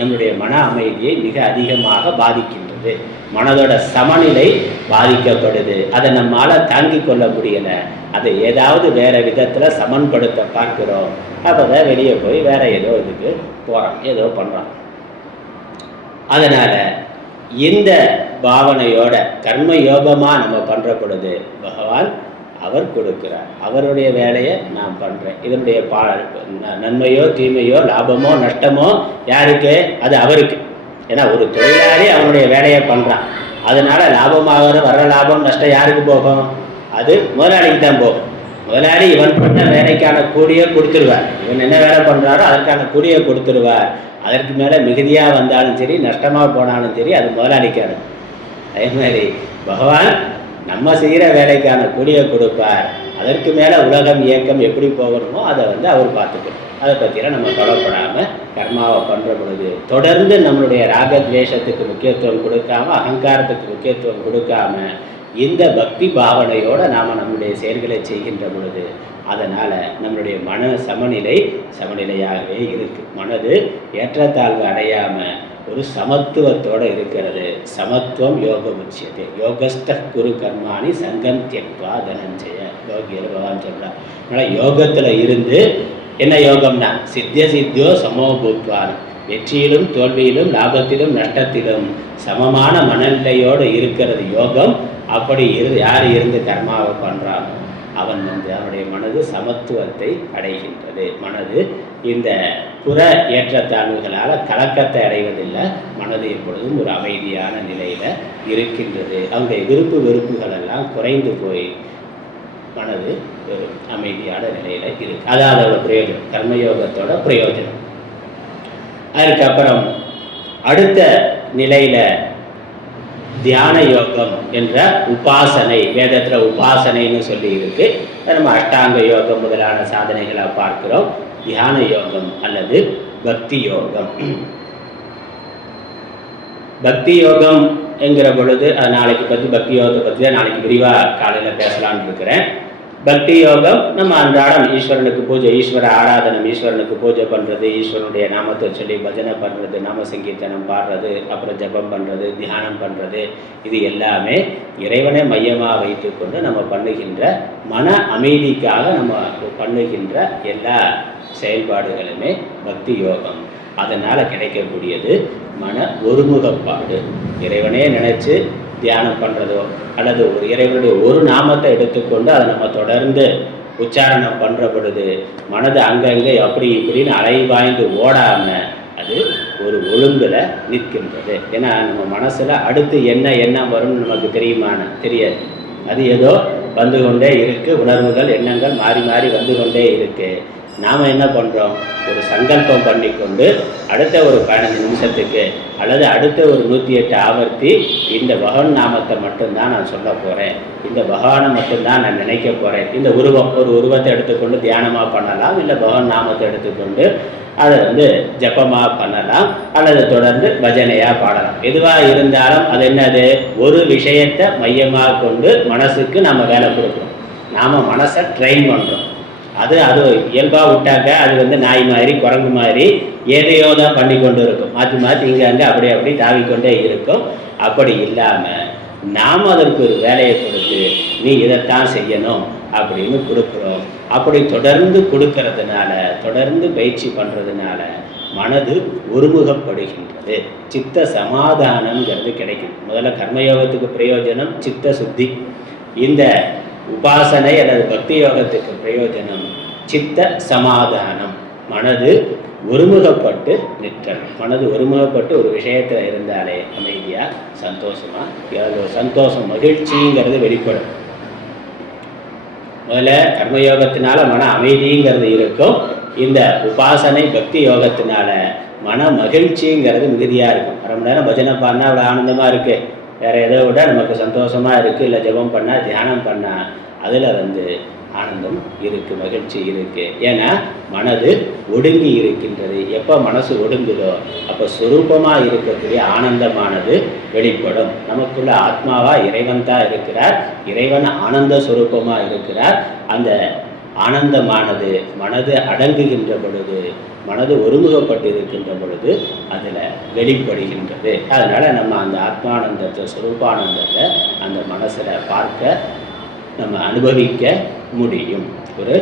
நம்முடைய மன அமைதியை மிக அதிகமாக பாதிக்கின்றது. மனதோட சமநிலை பாதிக்கப்படுது. அதை நம்மளால் தாங்கி கொள்ள முடியலை. அதை ஏதாவது வேற விதத்தில் சமன்படுத்த பார்க்கிறோம். அப்போ தான் வெளியே போய் வேற ஏதோ இதுக்கு போகிறான், ஏதோ பண்ணுறான். அதனால் இந்த பாவனையோட கர்ம யோகமாக நம்ம பண்ணுற பொழுது பகவான் அவர் கொடுக்கிறார். அவருடைய வேலையை நான் பண்ணுறேன். இதனுடைய நன்மையோ தீமையோ லாபமோ நஷ்டமோ யாருக்கு, அது அவருக்கு. ஏன்னா ஒரு தொழிலாளி அவனுடைய வேலையை பண்ணுறான். அதனால் லாபமாக வர்ற லாபம் நஷ்டம் யாருக்கு போகும், அது முதலாளிக்கு தான் போகும். முதலாளி இவன் பண்ண வேலைக்கான கூலியை கொடுத்துருவார். இவன் என்ன வேலை பண்ணுறாரோ அதற்கான கூலியை கொடுத்துருவார். அதற்கு மேலே மிகுதியாக வந்தாலும் சரி, நஷ்டமாக போனாலும் சரி, அது முதலாளிக்கான. அதே மாதிரி பகவான் நம்ம செய்கிற வேலைக்கான கூலியை கொடுப்பார். அதற்கு மேலே உலகம் இயக்கம் எப்படி போகணுமோ அதை அவர் பார்த்துக்கணும். அதை பற்றிலாம் நம்ம கவலைப்படாமல் கர்மாவை பண்ணுற பொழுது தொடர்ந்து நம்மளுடைய ராகத்வேஷத்துக்கு முக்கியத்துவம் கொடுக்காம, அகங்காரத்துக்கு முக்கியத்துவம் கொடுக்காம இந்த பக்தி பாவனையோடு நாம் நம்முடைய செயல்களை செய்கின்ற பொழுது அதனால் நம்மளுடைய மன சமநிலையாகவே இருக்குது. மனது ஏற்றத்தாழ்வு அடையாமல் ஒரு சமத்துவத்தோடு இருக்கிறது. சமத்துவம் யோகம் உச்சியது. யோகஸ்த குரு கர்மாணி சங்கம் தியக்வா தனஞ்சய யோகியர் பகவான் சொல்கிறார். அதனால் யோகத்தில் இருந்து என்ன யோகம்னா, சித்தியோ சமோபூத்வான், வெற்றியிலும் தோல்வியிலும் லாபத்திலும் நஷ்டத்திலும் சமமான மனநிலையோடு இருக்கிறது யோகம். அப்படி யார் இருந்து கர்மாவை பண்ணுறானோ அவன் அவனுடைய மனது சமத்துவத்தை அடைகின்றது. மனது இந்த புற ஏற்றத்தாழ்வுகளால் கலக்கத்தை அடைவதில்லை. மனது எப்பொழுதும் ஒரு அமைதியான நிலையில் இருக்கின்றது. அவனுடைய விருப்பு வெறுப்புகள் எல்லாம் குறைந்து போய் மனது ஒரு அமைதியான நிலையில் இருக்கு. அதான் அதோட பிரயோஜனம், கர்மயோகத்தோட பிரயோஜனம். அதுக்கப்புறம் அடுத்த நிலையில் தியான யோகம் என்ற உபாசனை, வேதத்தில் உபாசனைன்னு சொல்லி இருக்கு. நம்ம அஷ்டாங்க யோகம் முதலான சாதனைகளாக பார்க்கிறோம். தியான யோகம் அல்லது பக்தி யோகம். பக்தி யோகம் என்கிற பொழுது அது நாளைக்கு பக்தி யோகத்தை பற்றி தான் நாளைக்கு விரிவாக காலையில் பேசலான்னு இருக்கிறேன். பக்தி யோகம் நம்ம அன்றாடம் ஈஸ்வரனுக்கு பூஜை, ஈஸ்வர ஆராதனம், ஈஸ்வரனுக்கு பூஜை பண்ணுறது, ஈஸ்வரனுடைய நாமத்தை சொல்லி பஜனை பண்ணுறது, நாம சங்கீர்த்தனம் பாடுறது, அப்புறம் ஜபம் பண்ணுறது, தியானம் பண்ணுறது, இது எல்லாமே இறைவனை மையமாக வைத்துக்கொண்டு நம்ம பண்ணுகின்ற மன அமைதிக்காக நம்ம பண்ணுகின்ற எல்லா செயல்பாடுகளுமே பக்தி யோகம். அதனால் கிடைக்கக்கூடியது மன ஒருமுகப்பாடு. இறைவனே நினச்சி தியானம் பண்ணுறதோ அல்லது ஒரு இறைவனுடைய ஒரு நாமத்தை எடுத்துக்கொண்டு அதை நம்ம தொடர்ந்து உச்சாரணம் பண்ணுற பொழுது மனது அங்கங்கே அப்படி இப்படின்னு அலைவாய்ந்து ஓடாமல் அது ஒரு ஒழுங்கில் நிற்கின்றது. ஏன்னா நம்ம மனசில் அடுத்து என்ன வரும்னு நமக்கு தெரியாது. அது ஏதோ வந்து கொண்டே இருக்குது. உணர்வுகள் எண்ணங்கள் மாறி மாறி வந்து கொண்டே இருக்குது. நாம் என்ன பண்ணுறோம், ஒரு சங்கல்பம் பண்ணிக்கொண்டு அடுத்த ஒரு 15 நிமிஷத்துக்கு அல்லது அடுத்த ஒரு 108 ஆவர்த்தி இந்த பகவான் நாமத்தை மட்டும்தான் நான் சொல்ல போகிறேன், இந்த பகவானை மட்டும்தான் நான் நினைக்க போகிறேன். இந்த ஒரு உருவத்தை எடுத்துக்கொண்டு தியானமாக பண்ணலாம், இல்லை பகவான் நாமத்தை எடுத்துக்கொண்டு அதை ஜபமாக பண்ணலாம், அல்லது தொடர்ந்து பஜனையாக பாடலாம். எதுவாக இருந்தாலும் அது என்னது, ஒரு விஷயத்தை மையமாக கொண்டு மனசுக்கு நம்ம வேலை கொடுக்குறோம். நாம் மனசை ட்ரெயின் பண்ணுறோம். அது இயல்பாக விட்டாக்க அது நாய் மாதிரி குரங்கு மாதிரி எதையோ தான் பண்ணி கொண்டு இருக்கும். மாற்றி இங்கே அங்கே அப்படி தாவிக்கொண்டே இருக்கும். அப்படி இல்லாமல் நாம் அதற்கு ஒரு வேலையை கொடுத்து நீ இதைத்தான் செய்யணும் அப்படின்னு கொடுக்குறோம். அப்படி தொடர்ந்து கொடுக்கறதுனால, தொடர்ந்து பயிற்சி பண்ணுறதுனால மனது ஒருமுகப்படுகின்றது. சித்த சமாதானம்ங்கிறது கிடைக்கும். முதல்ல கர்மயோகத்துக்கு பிரயோஜனம் சித்த சுத்தி. இந்த உபாசனை அல்லது பக்தி யோகத்துக்கு பிரயோஜனம் சித்த சமாதானம். மனது ஒருமுகப்பட்டு நிற்றல். மனது ஒருமுகப்பட்டு ஒரு விஷயத்தில் இருந்தாலே அமைதியாக சந்தோஷமாக, சந்தோஷம் மகிழ்ச்சிங்கிறது வெளிப்படும். முதல்ல கர்மயோகத்தினால மன அமைதிங்கிறது இருக்கும். இந்த உபாசனை பக்தி யோகத்தினால மன மகிழ்ச்சிங்கிறது மிகுதியாக இருக்கும். 1/2 மணி நேரம் பஜனை பண்ணால் அவ்வளோ ஆனந்தமாக இருக்குது. வேறு எதை விட நமக்கு சந்தோஷமாக இருக்குது. இல்லை ஜபம் பண்ணால், தியானம் பண்ணால் அதில் ஆனந்தம் இருக்குது, மகிழ்ச்சி இருக்குது. ஏன்னா மனது ஒடுங்கி இருக்கின்றது. எப்போ மனசு ஒடுங்குதோ அப்போ சுரூபமாக இருக்கக்கூடிய ஆனந்தமானது வெளிப்படும். நமக்குள்ள ஆத்மாவாக இறைவன் தான் இருக்கிறார். இறைவன் ஆனந்த சுரூபமாக இருக்கிறார். அந்த ஆனந்தமானது மனது அடங்குகின்ற பொழுது, மனது ஒருமுகப்பட்டு இருக்கின்ற பொழுது அதில் வெளிப்படுகின்றது. அதனால் நம்ம அந்த ஆத்மானந்தத்தை, சுரூபானந்தத்தை அந்த மனசில் பார்க்க, நம்ம அனுபவிக்க முடியும். ஒரு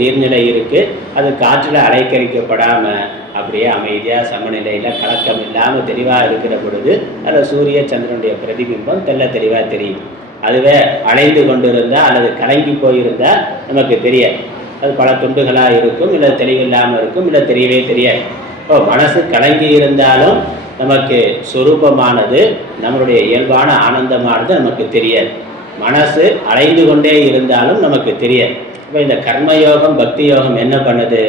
நீர்நிலை இருக்குது, அது காற்றில் அலைக்கழிக்கப்படாமல் அப்படியே அமைதியாக சமநிலையில் கலக்கம் இல்லாமல் தெளிவாக இருக்கிற பொழுது அதில் சூரிய சந்திரனுடைய பிரதிபிம்பம் தெளிவாக தெரியும். அதுவே அலைந்து கொண்டு இருந்தால் அல்லது கலங்கி போயிருந்தால் நமக்கு தெரியாது. அது பல துண்டுகளாக இருக்கும், இல்லை தெளிவில்லாமல் இருக்கும், இல்லை தெரியவே தெரியாது. இப்போ மனசு கலங்கி இருந்தாலும் நமக்கு சொரூபமானது, நம்மளுடைய இயல்பான ஆனந்தமானது நமக்கு தெரியாது. மனசு அலைந்து கொண்டே இருந்தாலும் நமக்கு தெரியாது. இப்போ இந்த கர்மயோகம் பக்தி யோகம் என்ன பண்ணுது,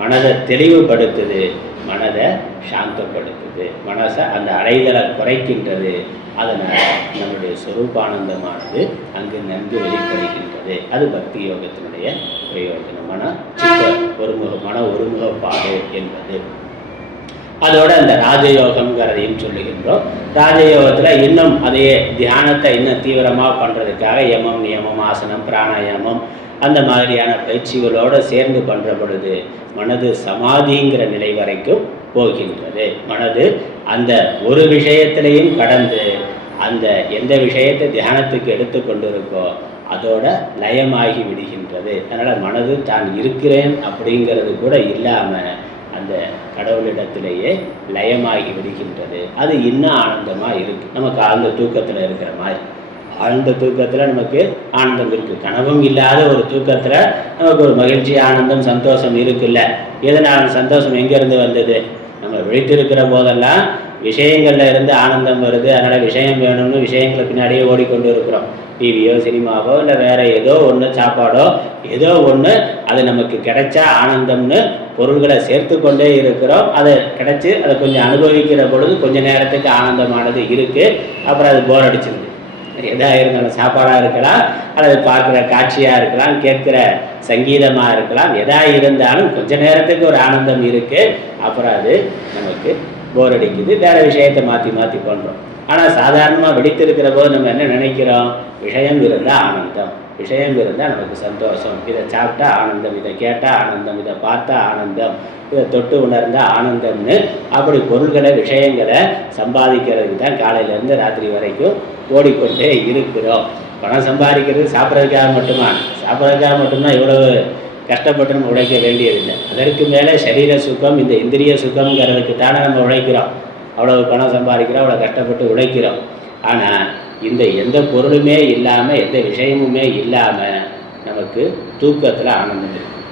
மனதை தெளிவுபடுத்துது, மனதை சாந்தப்படுத்துது, மனசை அந்த அலைதலை குறைக்கின்றது. அதனால் நம்முடைய சொரூபானந்தமானது அங்கு நன்கு வெளிப்படுகின்றது. அது பக்தி யோகத்தினுடைய பிரயோஜனம். மன ஒருமுகப்பாடு என்பது. அதோட அந்த ராஜயோகம்ங்கிறதையும் சொல்லுகின்றோம். ராஜயோகத்தில் இன்னும் அதே தியானத்தை இன்னும் தீவிரமாக பண்ணுறதுக்காக யமம், நியமம், ஆசனம், பிராணாயாமம் அந்த மாதிரியான பயிற்சிகளோடு சேர்ந்து பண்ணுற பொழுது மனது சமாதிங்கிற நிலை வரைக்கும் போகின்றது. மனது அந்த ஒரு விஷயத்திலையும் கடந்து அந்த எந்த விஷயத்தை தியானத்துக்கு எடுத்து கொண்டு இருக்கோ அதோட லயமாகி விடுகின்றது. அதனால் மனது தான் இருக்கிறேன் அப்படிங்கிறது கூட இல்லாமல் அந்த கடவுளிடத்திலேயே லயமாகி விடுகின்றது. அது இன்னும் ஆனந்தமாக இருக்குது. நமக்கு ஆழ்ந்த தூக்கத்தில் இருக்கிற மாதிரி, ஆழ்ந்த தூக்கத்தில் நமக்கு ஆனந்தம் இருக்குது. கனவும் இல்லாத ஒரு தூக்கத்தில் நமக்கு ஒரு மகிழ்ச்சி, ஆனந்தம், சந்தோஷம் இருக்குல்ல. எதனால் சந்தோஷம் எங்கேருந்து வந்தது? நம்ம விழித்திருக்கிற போதெல்லாம் விஷயங்கள்ல இருந்து ஆனந்தம் வருது, அதனால் விஷயம் வேணும்னு விஷயங்களை பின்னாடியே ஓடிக்கொண்டு இருக்கிறோம். டிவியோ சினிமாவோ இல்லை வேற ஏதோ ஒன்று, சாப்பாடோ ஏதோ ஒன்று, அது நமக்கு கிடைச்சா ஆனந்தம்னு பொருள்களை சேர்த்து கொண்டே இருக்கிறோம். அதை கிடைச்சி அதை கொஞ்சம் அனுபவிக்கிற பொழுது கொஞ்ச நேரத்துக்கு ஆனந்தமானது இருக்குது, அப்புறம் அது போர் அடிச்சிருது. எதாக இருந்தாலும் சாப்பாடாக இருக்கலாம், அல்லது பார்க்குற காட்சியாக இருக்கலாம், கேட்குற சங்கீதமாக இருக்கலாம், எதாக இருந்தாலும் கொஞ்ச நேரத்துக்கு ஒரு ஆனந்தம் இருக்குது, அப்புறம் அது நமக்கு போர் அடிக்குது, வேறு விஷயத்தை மாற்றி மாற்றி பண்ணுறோம். ஆனால் சாதாரணமாக வெடித்திருக்கிற போது நம்ம என்ன நினைக்கிறோம்? விஷயம் இருந்தால் ஆனந்தம், விஷயம் இருந்தால் நமக்கு சந்தோஷம், இதை சாப்பிட்டா ஆனந்தம், இதை கேட்டால் ஆனந்தம், இதை பார்த்தா ஆனந்தம், இதை தொட்டு உணர்ந்தால் ஆனந்தம்னு அப்படி பொருள்களை விஷயங்களை சம்பாதிக்கிறதுக்கு தான் காலையிலேருந்து ராத்திரி வரைக்கும் ஓடிக்கொண்டே இருக்கிறோம். பணம் சம்பாதிக்கிறது சாப்பிட்றதுக்காக மட்டுமா? சாப்பிட்றதுக்காக மட்டும்தான் இவ்வளவு கஷ்டப்பட்டு நம்ம உழைக்க வேண்டியதில்லை. அதற்கு மேலே சரீர சுகம், இந்த இந்திரிய சுகம்ங்கிறதுக்கு தானே நம்ம உழைக்கிறோம். அவ்வளவு பணம் சம்பாதிக்கிறோம், அவ்வளோ கஷ்டப்பட்டு உழைக்கிறோம். ஆனால் இந்த எந்த பொருளுமே இல்லாமல், எந்த விஷயமுமே இல்லாமல் நமக்கு தூக்கத்தில் ஆனந்தம் இருக்குது.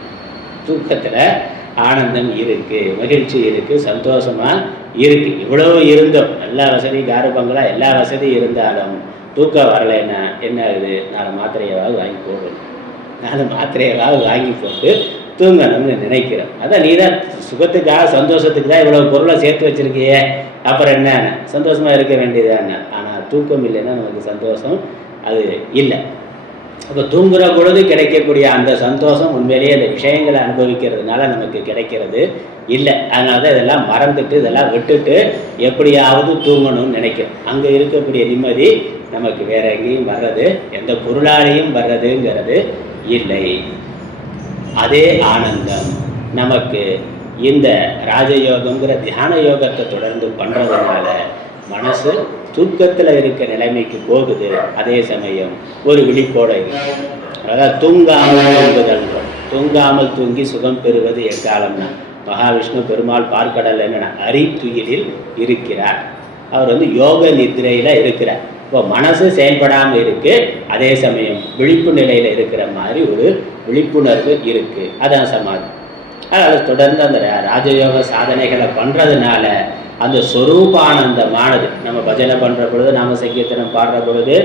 தூக்கத்தில் ஆனந்தம் இருக்குது, மகிழ்ச்சி இருக்குது, சந்தோஷமாக இருக்குது. இவ்வளவு இருந்தோம், எல்லா வசதி காரு பங்களா எல்லா வசதியும் இருந்தாலும் தூக்கம் வரலைன்னா என்ன ஆகுது? 4 மாத்திரையாவது வாங்கி போடணும், 4 மாத்திரையாவது வாங்கி போட்டு தூங்கணும்னு நினைக்கிறோம். அதான் நீ தான் சுகத்துக்காக சந்தோஷத்துக்கு தான் இவ்வளோ பொருளை சேர்த்து வச்சுருக்கியே, அப்புறம் என்ன சந்தோஷமாக இருக்க வேண்டியதானே. ஆனால் தூக்கம் இல்லைன்னா நமக்கு சந்தோஷம் அது இல்லை. அப்போ தூங்குகிற பொழுது கிடைக்கக்கூடிய அந்த சந்தோஷம் உண்மையிலேயே அந்த விஷயங்களை அனுபவிக்கிறதுனால நமக்கு கிடைக்கிறது இல்லை. அதனால தான் இதெல்லாம் மறந்துட்டு இதெல்லாம் விட்டுட்டு எப்படியாவது தூங்கணும்னு நினைக்கிறோம். அங்கே இருக்கக்கூடிய நிம்மதி நமக்கு வேற எங்கேயும் வர்றது, எந்த பொருளாலையும் வர்றதுங்கிறது இல்லை. அதே ஆனந்தம் நமக்கு இந்த ராஜயோகங்கிற தியான யோகத்தை தொடர்ந்து பண்ணுறதுனால மனசு தூக்கத்தில் இருக்க நிலைமைக்கு போகுது. அதே சமயம் ஒரு விழிப்போடு இருக்கு. அதாவது தூங்காமல் தூங்குதல், தூங்காமல் தூங்கி சுகம் பெறுவது எக்காலம்னா மகாவிஷ்ணு பெருமாள் பார்க்கடல் என்னென்ன அரித்துயிலில் இருக்கிறார். அவர் யோக நித்ரையில் இருக்கிறார். இப்போ மனசு செயல்படாமல் இருக்குது, அதே சமயம் விழிப்பு நிலையில் இருக்கிற மாதிரி ஒரு விழிப்புணர்வு இருக்குது. அதான் சமாதி. அதனால் தொடர்ந்து அந்த ராஜயோக சாதனைகளை பண்ணுறதுனால அந்த சொரூபானந்தமானது நம்ம பஜனை பண்ணுற பொழுது, நாம சங்கீர்த்தனம் பாடுற பொழுது,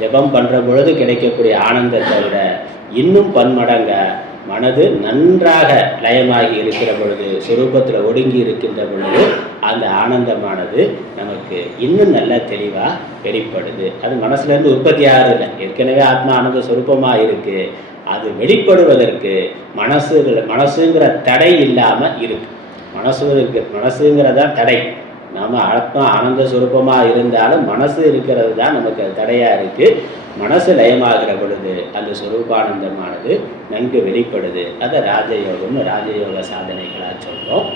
ஜபம் பண்ணுற பொழுது கிடைக்கக்கூடிய ஆனந்தத்தை விட இன்னும் பன்மடங்க மனது நன்றாக லயமாகி இருக்கிற பொழுது, சொரூபத்தில் ஒடுங்கி இருக்கின்ற பொழுது அந்த ஆனந்தமானது நமக்கு இன்னும் நல்ல தெளிவாக வெளிப்படுது. அது மனசுலேருந்து உற்பத்தி ஆகிறதில்லை, ஏற்கனவே ஆத்மா ஆனந்த சொரூபமாக இருக்குது. அது வெளிப்படுவதற்கு மனசுங்கிற தடை இல்லாமல் இருக்குது. மனசுங்கிறதான் தடை. நாம் ஆத்மா ஆனந்த சுரூபமாக இருந்தாலும் மனசு இருக்கிறது தான் நமக்கு அது தடையாக இருக்குது. மனசு லயமாகிற பொழுது அந்த சுரூபானந்தமானது நன்கு வெளிப்படுது. அதை ராஜயோகம்னு ராஜயோக சாதனைகளாக சொல்கிறோம்.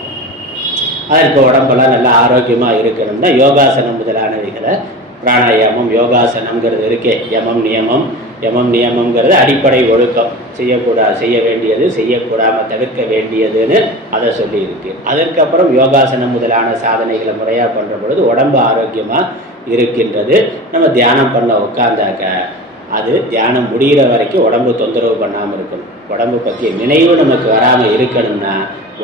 அதற்கு உடம்பெல்லாம் நல்லா ஆரோக்கியமாக இருக்கணும்னா யோகாசனம் முதலானவைகளை, பிராணாயாமம், யோகாசனம்ங்கிறது இருக்கே, யமம் நியமம்ங்கிறது அடிப்படை ஒழுக்கம். செய்ய வேண்டியது, செய்யக்கூடாமல் தவிர்க்க வேண்டியதுன்னு அதை சொல்லியிருக்கு. அதற்கப்புறம் யோகாசனம் முதலான சாதனைகளை முறையாக பண்ணுற பொழுது உடம்பு ஆரோக்கியமாக இருக்கின்றது. நம்ம தியானம் பண்ண உட்கார்ந்தாக்க அது தியானம் முடிகிற வரைக்கும் உடம்பு தொந்தரவு பண்ணாமல் இருக்கணும். உடம்பு பற்றிய நினைவு நமக்கு வராமல் இருக்கணும்னா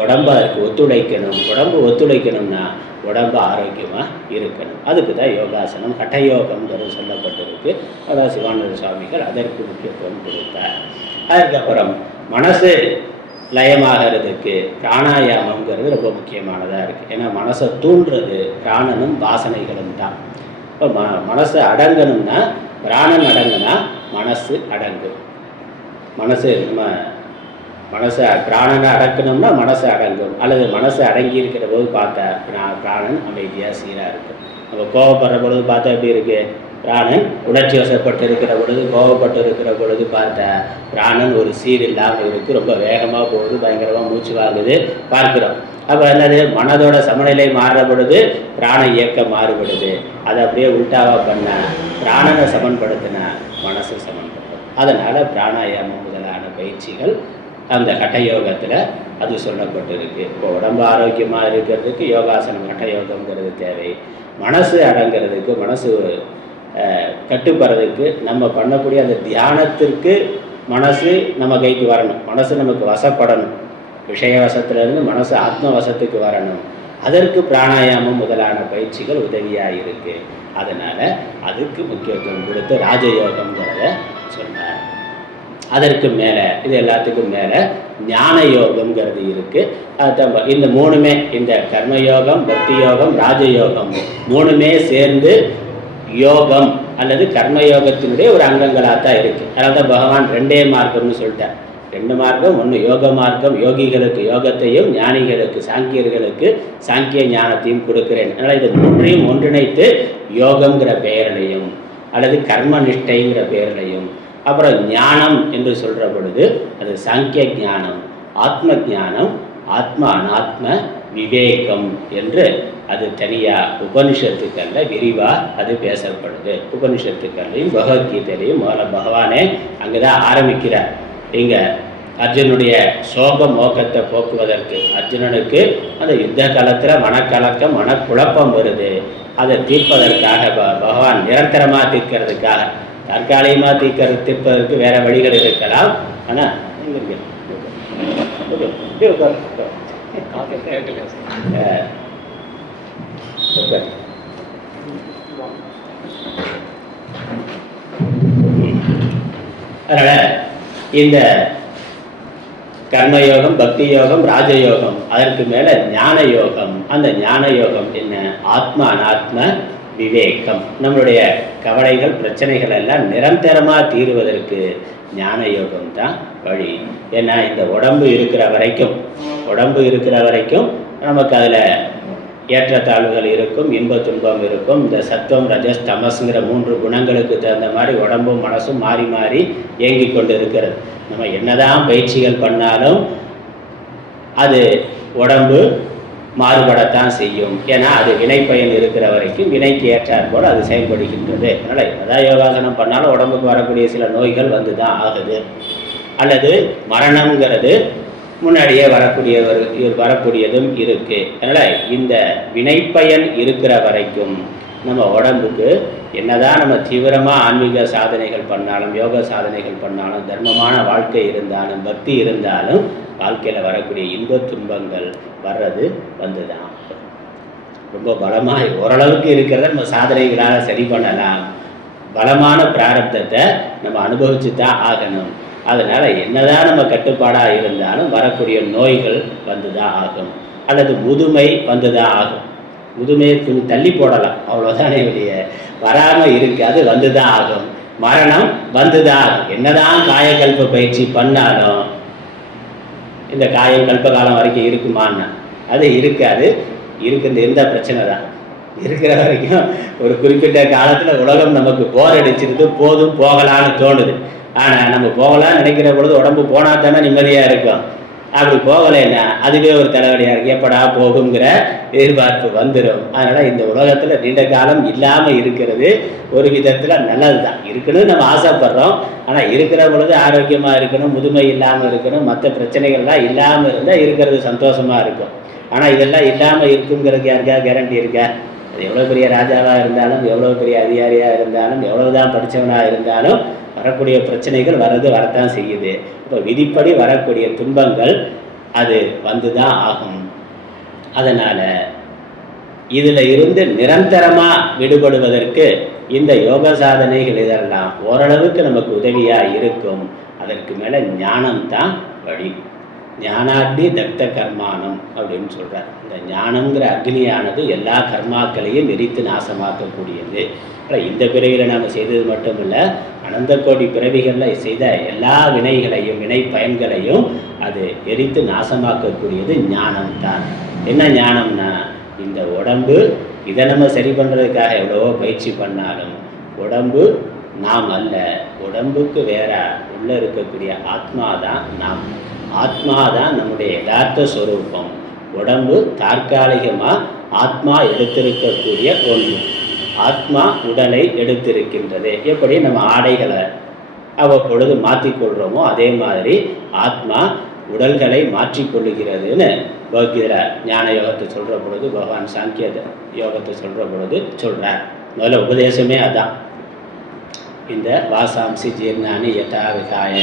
உடம்பு அதற்கு ஒத்துழைக்கணும். உடம்பு ஒத்துழைக்கணும்னா உடம்பு ஆரோக்கியமாக இருக்கணும். அதுக்கு தான் யோகாசனம், ஹட்டயோகம்ங்கிறது சொல்லப்பட்டிருக்கு. அதான் சிவானந்த சுவாமிகள் அதற்கு முக்கியத்துவம் கொடுத்தார். அதுக்கப்புறம் மனசு லயமாகிறதுக்கு பிராணாயாமங்கிறது ரொம்ப முக்கியமானதாக இருக்குது. ஏன்னா மனசை தூண்டுறது பிராணனும் வாசனைகளும் தான். இப்போ மனசு அடங்கணும்னா பிராணன் அடங்குனா மனசு அடங்கும். பிராணனை அடக்கணும்னா மனசு அடங்கும். அல்லது மனசு அடங்கி இருக்கிற போது பார்த்தா பிராணன் அமைதியாக சீராக இருக்கும். நம்ம கோபப்படுற பொழுது பார்த்தா எப்படி இருக்குது? பிராணன் உணர்ச்சி வசப்பட்டு இருக்கிற பொழுது, கோபப்பட்டு இருக்கிற பொழுது பார்த்தா பிராணன் ஒரு சீர் இல்லாமல் இருக்குது, ரொம்ப வேகமாக போகுது, பயங்கரமாக மூச்சு வாங்குது பார்க்குறோம். அப்போ என்னது? மனதோட சமநிலை மாறுற பொழுது பிராண இயக்கம் மாறுபடுது. அதை அப்படியே உல்டாவாக பண்ணால் பிராணனை சமன்படுத்தினா மனசு சமன்படும். அதனால் பிராணாயாமம் முதலான பயிற்சிகள் அந்த ஹட்டயோகத்தில் அது சொல்லப்பட்டிருக்கு. இப்போ உடம்பு ஆரோக்கியமாக இருக்கிறதுக்கு யோகாசனம், ஹட்டயோகம்ங்கிறது தேவை. மனசு அடங்கிறதுக்கு, மனசு கட்டுப்படுறதுக்கு நம்ம பண்ணக்கூடிய அந்த தியானத்திற்கு மனசு நம்ம கைக்கு வரணும். மனசு நமக்கு வசப்படணும். விஷய வசத்துலேருந்து மனசு ஆத்ம வசத்துக்கு வரணும். அதற்கு பிராணாயாமம் முதலான பயிற்சிகள் உதவியாக இருக்கு. அதனால அதுக்கு முக்கியத்துவம் கொடுத்து ராஜயோகம்ங்கிறத சொன்னார். அதற்கு மேலே இது எல்லாத்துக்கும் மேலே ஞான யோகம்ங்கிறது இருக்கு. அதுதான் இந்த மூணுமே, இந்த கர்மயோகம், பக்தி யோகம், ராஜயோகம் மூணுமே சேர்ந்து யோகம் அல்லது கர்மயோகத்தினுடைய ஒரு அங்கங்களாக தான் இருக்கு. அதனால தான் பகவான் 2 மார்க்கம்னு சொல்லிட்டார். 2 மார்க்கம், ஒன்று யோக மார்க்கம், யோகிகளுக்கு யோகத்தையும் ஞானிகளுக்கு சாங்கியர்களுக்கு சாங்கிய ஞானத்தையும் கொடுக்கிறேன். அதனால் இது மூன்றையும் ஒன்றிணைத்து யோகங்கிற பெயரிலையும் அல்லது கர்ம நிஷ்டைங்கிற பெயரிலையும், அப்புறம் ஞானம் என்று சொல்கிற பொழுது அது சாங்கிய ஞானம், ஆத்ம ஞானம், ஆத்ம அனாத்ம விவேகம் என்று அது தனியாக உபனிஷத்துக்கல்ல விரிவாக அது பேசப்படுது. உபனிஷத்துக்கள்லையும் பகவத்கீதையிலையும் பகவானே அங்கே தான் ஆரம்பிக்கிறார். இங்கே அர்ஜுனுடைய சோக மோகத்தை போக்குவதற்கு, அர்ஜுனனுக்கு அந்த யுத்த காலத்தில் மனக்கலக்கம் மனக்குழப்பம் வருது, அதை தீர்ப்பதற்காக பகவான் நிரந்தரமாக தீர்க்கிறதுக்காக, தற்காலிகமாக தீர்ப்பதற்கு வேற வழிகள் இருக்கலாம். ஆனால் அதனால இந்த கர்மயோகம், பக்தி யோகம், ராஜயோகம், அதற்கு மேல ஞான யோகம். அந்த ஞான யோகம் என்ன? ஆத்ம அனாத்ம விவேகம். நம்மளுடைய கவலைகள் பிரச்சனைகள் எல்லாம் நிரந்தரமாக தீருவதற்கு ஞான யோகம் தான் வழி. ஏன்னா இந்த உடம்பு இருக்கிற வரைக்கும் நமக்கு அதில் ஏற்றத்தாழ்வுகள் இருக்கும், இன்ப துன்பம் இருக்கும். இந்த சத்துவம், ரஜஸ், தமஸ்ங்கிற 3 குணங்களுக்கு தகுந்த மாதிரி உடம்பும் மனசும் மாறி மாறி இயங்கி கொண்டு இருக்கிறது. நம்ம என்னதான் பயிற்சிகள் பண்ணாலும் அது உடம்பு மாறுபடத்தான் செய்யும். ஏன்னா அது வினை பயன் இருக்கிற வரைக்கும் வினைக்கு ஏற்றார் போல் அது செயல்படுகின்றது. அதனால் என்னதான் யோகாசனம் பண்ணாலும் உடம்புக்கு வரக்கூடிய சில நோய்கள் வந்து தான் ஆகுது. அல்லது மரணம்ங்கிறது முன்னாடியே வரக்கூடியதும் இருக்குது. அதனால் இந்த வினைப்பயன் இருக்கிற வரைக்கும் நம்ம உடம்புக்கு என்னதான் நம்ம தீவிரமாக ஆன்மீக சாதனைகள் பண்ணாலும், யோக சாதனைகள் பண்ணாலும், தர்மமான வாழ்க்கை இருந்தாலும், பக்தி இருந்தாலும், வாழ்க்கையில் வரக்கூடிய இன்ப துன்பங்கள் வர்றது வந்து தான். ரொம்ப பலமாக ஓரளவுக்கு இருக்கிறத நம்ம சாதனைகளால் சரி பண்ணலாம். பலமான பிராரப்தத்தை நம்ம அனுபவிச்சு தான் ஆகணும். அதனால் என்னதான் நம்ம கட்டுப்பாடாக இருந்தாலும் வரக்கூடிய நோய்கள் வந்து தான் ஆகும். அல்லது முதுமை வந்து தான் ஆகும். முதுமையை கொஞ்சம் தள்ளி போடலாம், அவ்வளோதானே வெளிய வராமல் இருக்காது, வந்து தான் ஆகும். மரணம் வந்து தான் ஆகும். என்னதான் காயக்கல்ப பயிற்சி பண்ணாலும் இந்த காயம் கல்பகாலம் வரைக்கும் இருக்குமான்னா அது இருக்காது. இருந்த பிரச்சனை தான். இருக்கிற வரைக்கும் ஒரு குறிப்பிட்ட காலத்தில் உலகம் நமக்கு போர் அடிச்சிருந்து போதும் போகலான்னு தோணுது. ஆனால் நம்ம போகலான்னு நினைக்கிற பொழுது உடம்பு போனால் தானே நிம்மதியாக இருக்கும். அப்படி போகலைன்னா அதுவே ஒரு தலைவலியாக இருக்குது. எப்படா போகுங்கிற எதிர்பார்ப்பு வந்துடும். அதனால் இந்த உலகத்தில் நீண்ட காலம் இல்லாமல் இருக்கிறது ஒரு விதத்தில் நல்லது தான். இருக்கணும்னு நம்ம ஆசைப்படுறோம். ஆனால் இருக்கிற பொழுது ஆரோக்கியமாக இருக்கணும், முதுமை இல்லாமல் இருக்கணும், மற்ற பிரச்சனைகள்லாம் இல்லாமல் இருந்தால் இருக்கிறது சந்தோஷமாக இருக்கும். ஆனால் இதெல்லாம் இல்லாமல் இருக்குங்கிறதுக்கு யாருக்கா கேரண்டி இருக்கா? அது எவ்வளோ பெரிய ராஜாவாக இருந்தாலும், எவ்வளோ பெரிய அதிகாரியாக இருந்தாலும், எவ்வளோ தான் படித்தவனாக இருந்தாலும் வரக்கூடிய பிரச்சனைகள் வரத்தான் செய்யுது. இப்போ விதிப்படி வரக்கூடிய துன்பங்கள் அது வந்து தான் ஆகும். அதனால் இதில் இருந்து நிரந்தரமாக விடுபடுவதற்கு இந்த யோக சாதனைகள் இதெல்லாம் ஓரளவுக்கு நமக்கு உதவியாக இருக்கும். அதற்கு மேலே ஞானம்தான் வழி. ஞானாக்னி தக்த கர்மானம் அப்படின்னு சொல்கிறார். இந்த ஞானம்ங்கிற அக்னியானது எல்லா கர்மாக்களையும் எரித்து நாசமாக்கக்கூடியது. இந்த பிறவியில் நாம் செய்தது மட்டும் இல்லை, அனந்த கோடி பிறவிகளில் செய்த எல்லா வினைகளையும் வினை பயன்களையும் அது எரித்து நாசமாக்கக்கூடியது ஞானம்தான். என்ன ஞானம்னா, இந்த உடம்பு இதை நம்ம சரி பண்ணுறதுக்காக எவ்வளவோ பயிற்சி பண்ணாலும் உடம்பு நாம் அல்ல. உடம்புக்கு வேற உள்ளே இருக்கக்கூடிய ஆத்மா தான் நாம். ஆத்மா தான் நம்முடைய யதார்த்த ஸ்வரூபம். உடம்பு தற்காலிகமாக ஆத்மா எடுத்திருக்கக்கூடிய ஒன்று. ஆத்மா உடலை எடுத்திருக்கின்றது. எப்படி நம்ம ஆடைகளை அவ்வப்பொழுது மாற்றிக்கொள்கிறோமோ அதே மாதிரி ஆத்மா உடல்களை மாற்றிக்கொள்ளுகிறதுன்னு பகவத்கீதை ஞான யோகத்தை சொல்கிற பொழுது, பகவான் சாங்கிய யோகத்தை சொல்கிற பொழுது சொல்கிறார். முதல்ல உபதேசமே அதான். இந்த வாசாம்சி ஜீர்ணானி யதா விகாய,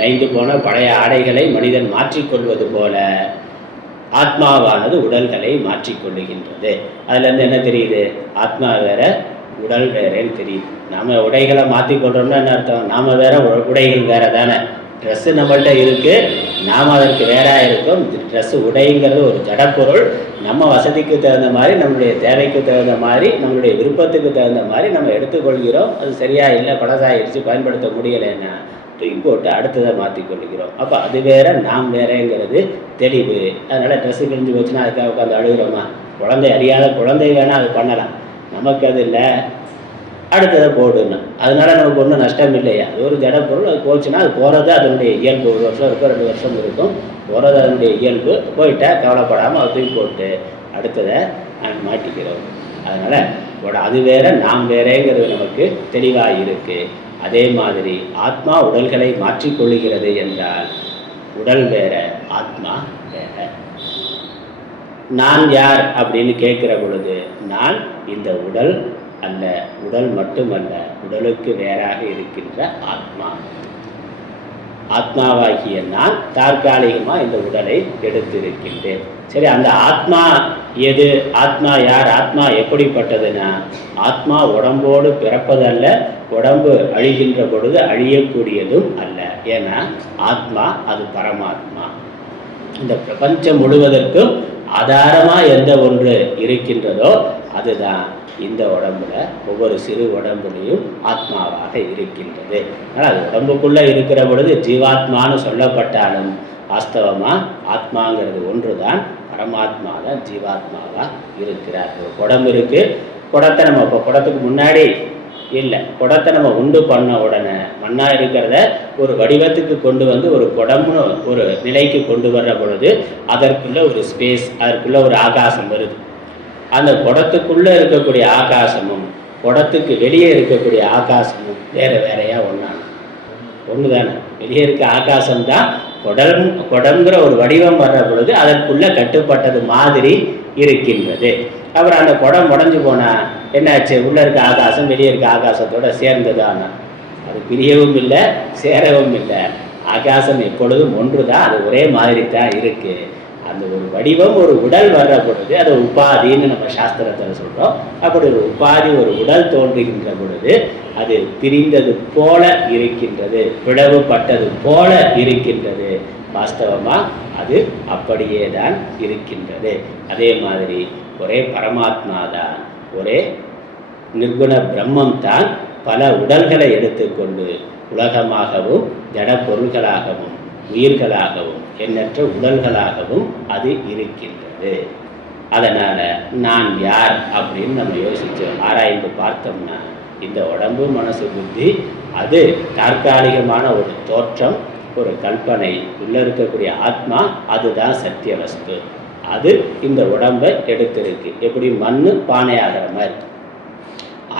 நைந்து போன பழைய ஆடைகளை மனிதன் மாற்றிக்கொள்வது போல ஆத்மாவானது உடல்களை மாற்றிக்கொள்ளுகின்றது. அதுலேருந்து என்ன தெரியுது? ஆத்மா வேற உடல் வேறேன்னு தெரியுது. நாம் உடைகளை மாற்றிக்கொள்கிறோம்னா என்ன அர்த்தம்? நாம் வேற உடைகள் வேற தானே. ட்ரெஸ்ஸு நம்மள்கிட்ட இருக்குது, நாம் அதற்கு வேறாக இருக்கும். ட்ரெஸ்ஸு உடைங்கிறது ஒரு ஜடப்பொருள். நம்ம வசதிக்கு தகுந்த மாதிரி, நம்மளுடைய தேவைக்கு தகுந்த மாதிரி, நம்மளுடைய விருப்பத்துக்கு தகுந்த மாதிரி நம்ம எடுத்துக்கொள்கிறோம். அது சரியாக இல்லை, பழசாயிடுச்சு, பயன்படுத்த முடியலைன்னா தூக்கி போட்டு அடுத்ததை மாற்றிக்கொள்கிறோம். அப்போ அது வேற, நாம் வேறேங்கிறது தெளிவு. அதனால் ட்ரெஸ்ஸு கிழிஞ்சு போச்சுன்னா அதுக்காக உட்காந்து அழுகிறோமா? குழந்தை அறியாத குழந்தை வேணால் அது பண்ணலாம், நமக்கு அது இல்லை, அடுத்ததை போடணும். அதனால் நமக்கு ஒன்றும் நஷ்டம் இல்லையா? அது ஒரு ஜடப்பொருள், அது போச்சுன்னா அது போகிறது அதனுடைய இயல்பு. 1 வருஷம் இருக்கும், 2 வருஷம் இருக்கும், போகிறது அதனுடைய இயல்பு. போயிட்டா கவலைப்படாமல் அதை தூக்கி போட்டு அடுத்ததை மாட்டிக்கிறோம். அதனால் அது வேற, நாம் வேறேங்கிறது நமக்கு தெளிவாக இருக்குது. அதே மாதிரி ஆத்மா உடல்களை மாற்றிக்கொள்ளுகிறது என்றால் உடல் வேற, ஆத்மா வேற. நான் யார் அப்படின்னு கேட்குற பொழுது, நான் இந்த உடல் அல்ல, உடல் மட்டுமல்ல, உடலுக்கு வேறாக இருக்கின்ற ஆத்மா. ஆத்மாவாகிய நான் தற்காலிகமாக இந்த உடலை எடுத்திருக்கின்றேன். சரி, அந்த ஆத்மா எது? ஆத்மா யார்? ஆத்மா எப்படிப்பட்டதுன்னா, ஆத்மா உடம்போடு பிறப்பதல்ல, உடம்பு அழிகின்ற பொழுது அழியக்கூடியதும் அல்ல. ஏன்னா ஆத்மா அது பரமாத்மா. இந்த பிரபஞ்சம் முழுவதற்கும் ஆதாரமாக எந்த ஒன்று இருக்கின்றதோ அதுதான் இந்த உடம்புல, ஒவ்வொரு சிறு உடம்புலையும் ஆத்மாவாக இருக்கின்றது. ஆனால் அது உடம்புக்குள்ளே இருக்கிற பொழுது ஜீவாத்மான்னு சொல்லப்பட்டாலும் வாஸ்தவமாக ஆத்மாங்கிறது ஒன்று தான். பரமாத்மா தான் ஜீவாத்மாவாக இருக்கிறார். ஒரு குடம் இருக்குது, குடத்தை நம்ம இப்போ குடத்துக்கு முன்னாடி இல்லை, குடத்தை நம்ம உண்டு பண்ண உடனே மண்ணாக இருக்கிறத ஒரு வடிவத்துக்கு கொண்டு வந்து ஒரு குடம்னு ஒரு நிலைக்கு கொண்டு வர்ற பொழுது அதற்குள்ள ஒரு ஸ்பேஸ், அதற்குள்ள ஒரு ஆகாசம் வருது. அந்த குடத்துக்குள்ளே இருக்கக்கூடிய ஆகாசமும் குடத்துக்கு வெளியே இருக்கக்கூடிய ஆகாசமும் வேறு வேறையாக ஒன்று தானே. வெளியே இருக்க ஆகாசம்தான் குடங்கிற ஒரு வடிவம் வர்ற பொழுது அதற்குள்ளே கட்டுப்பட்டது மாதிரி இருக்கின்றது. அப்புறம் அந்த குடம் உடஞ்சி போனால் என்னாச்சு? உள்ளே இருக்க ஆகாசம் வெளியே இருக்க ஆகாசத்தோடு சேர்ந்ததானா? அது பிரியவும் இல்லை, சேரவும் இல்லை. ஆகாசம் எப்பொழுதும் ஒன்று தான், அது ஒரே மாதிரி தான் இருக்குது. அந்த ஒரு வடிவம், ஒரு உடல் வர்ற பொழுது அது உபாதின்னு நம்ம சாஸ்திரத்தில் சொல்கிறோம். அப்படி ஒரு உபாதி, ஒரு உடல் தோன்றுகின்ற பொழுது அது பிரிந்தது போல இருக்கின்றது, பிளவுபட்டது போல இருக்கின்றது. வாஸ்தவமாக அது அப்படியே தான் இருக்கின்றது. அதே மாதிரி ஒரே பரமாத்மா தான், ஒரே நிர்குண பிரம்மம் தான் பல உடல்களை எடுத்துக்கொண்டு உலகமாகவும் ஜட பொருள்களாகவும் உயிர்களாகவும் எண்ணற்ற உடல்களாகவும் அது இருக்கின்றது. அதனால் நான் யார் அப்படின்னு நம்ம யோசித்து ஆராய்ந்து பார்த்தோம்னா, இந்த உடம்பு மனசு புத்தி அது தற்காலிகமான ஒரு தோற்றம், ஒரு கல்பனை. உள்ளே இருக்கக்கூடிய ஆத்மா அதுதான் சத்திய வஸ்து. அது இந்த உடம்பை எடுத்திருக்கு. எப்படி மண் பானை ஆகிற மாதிரி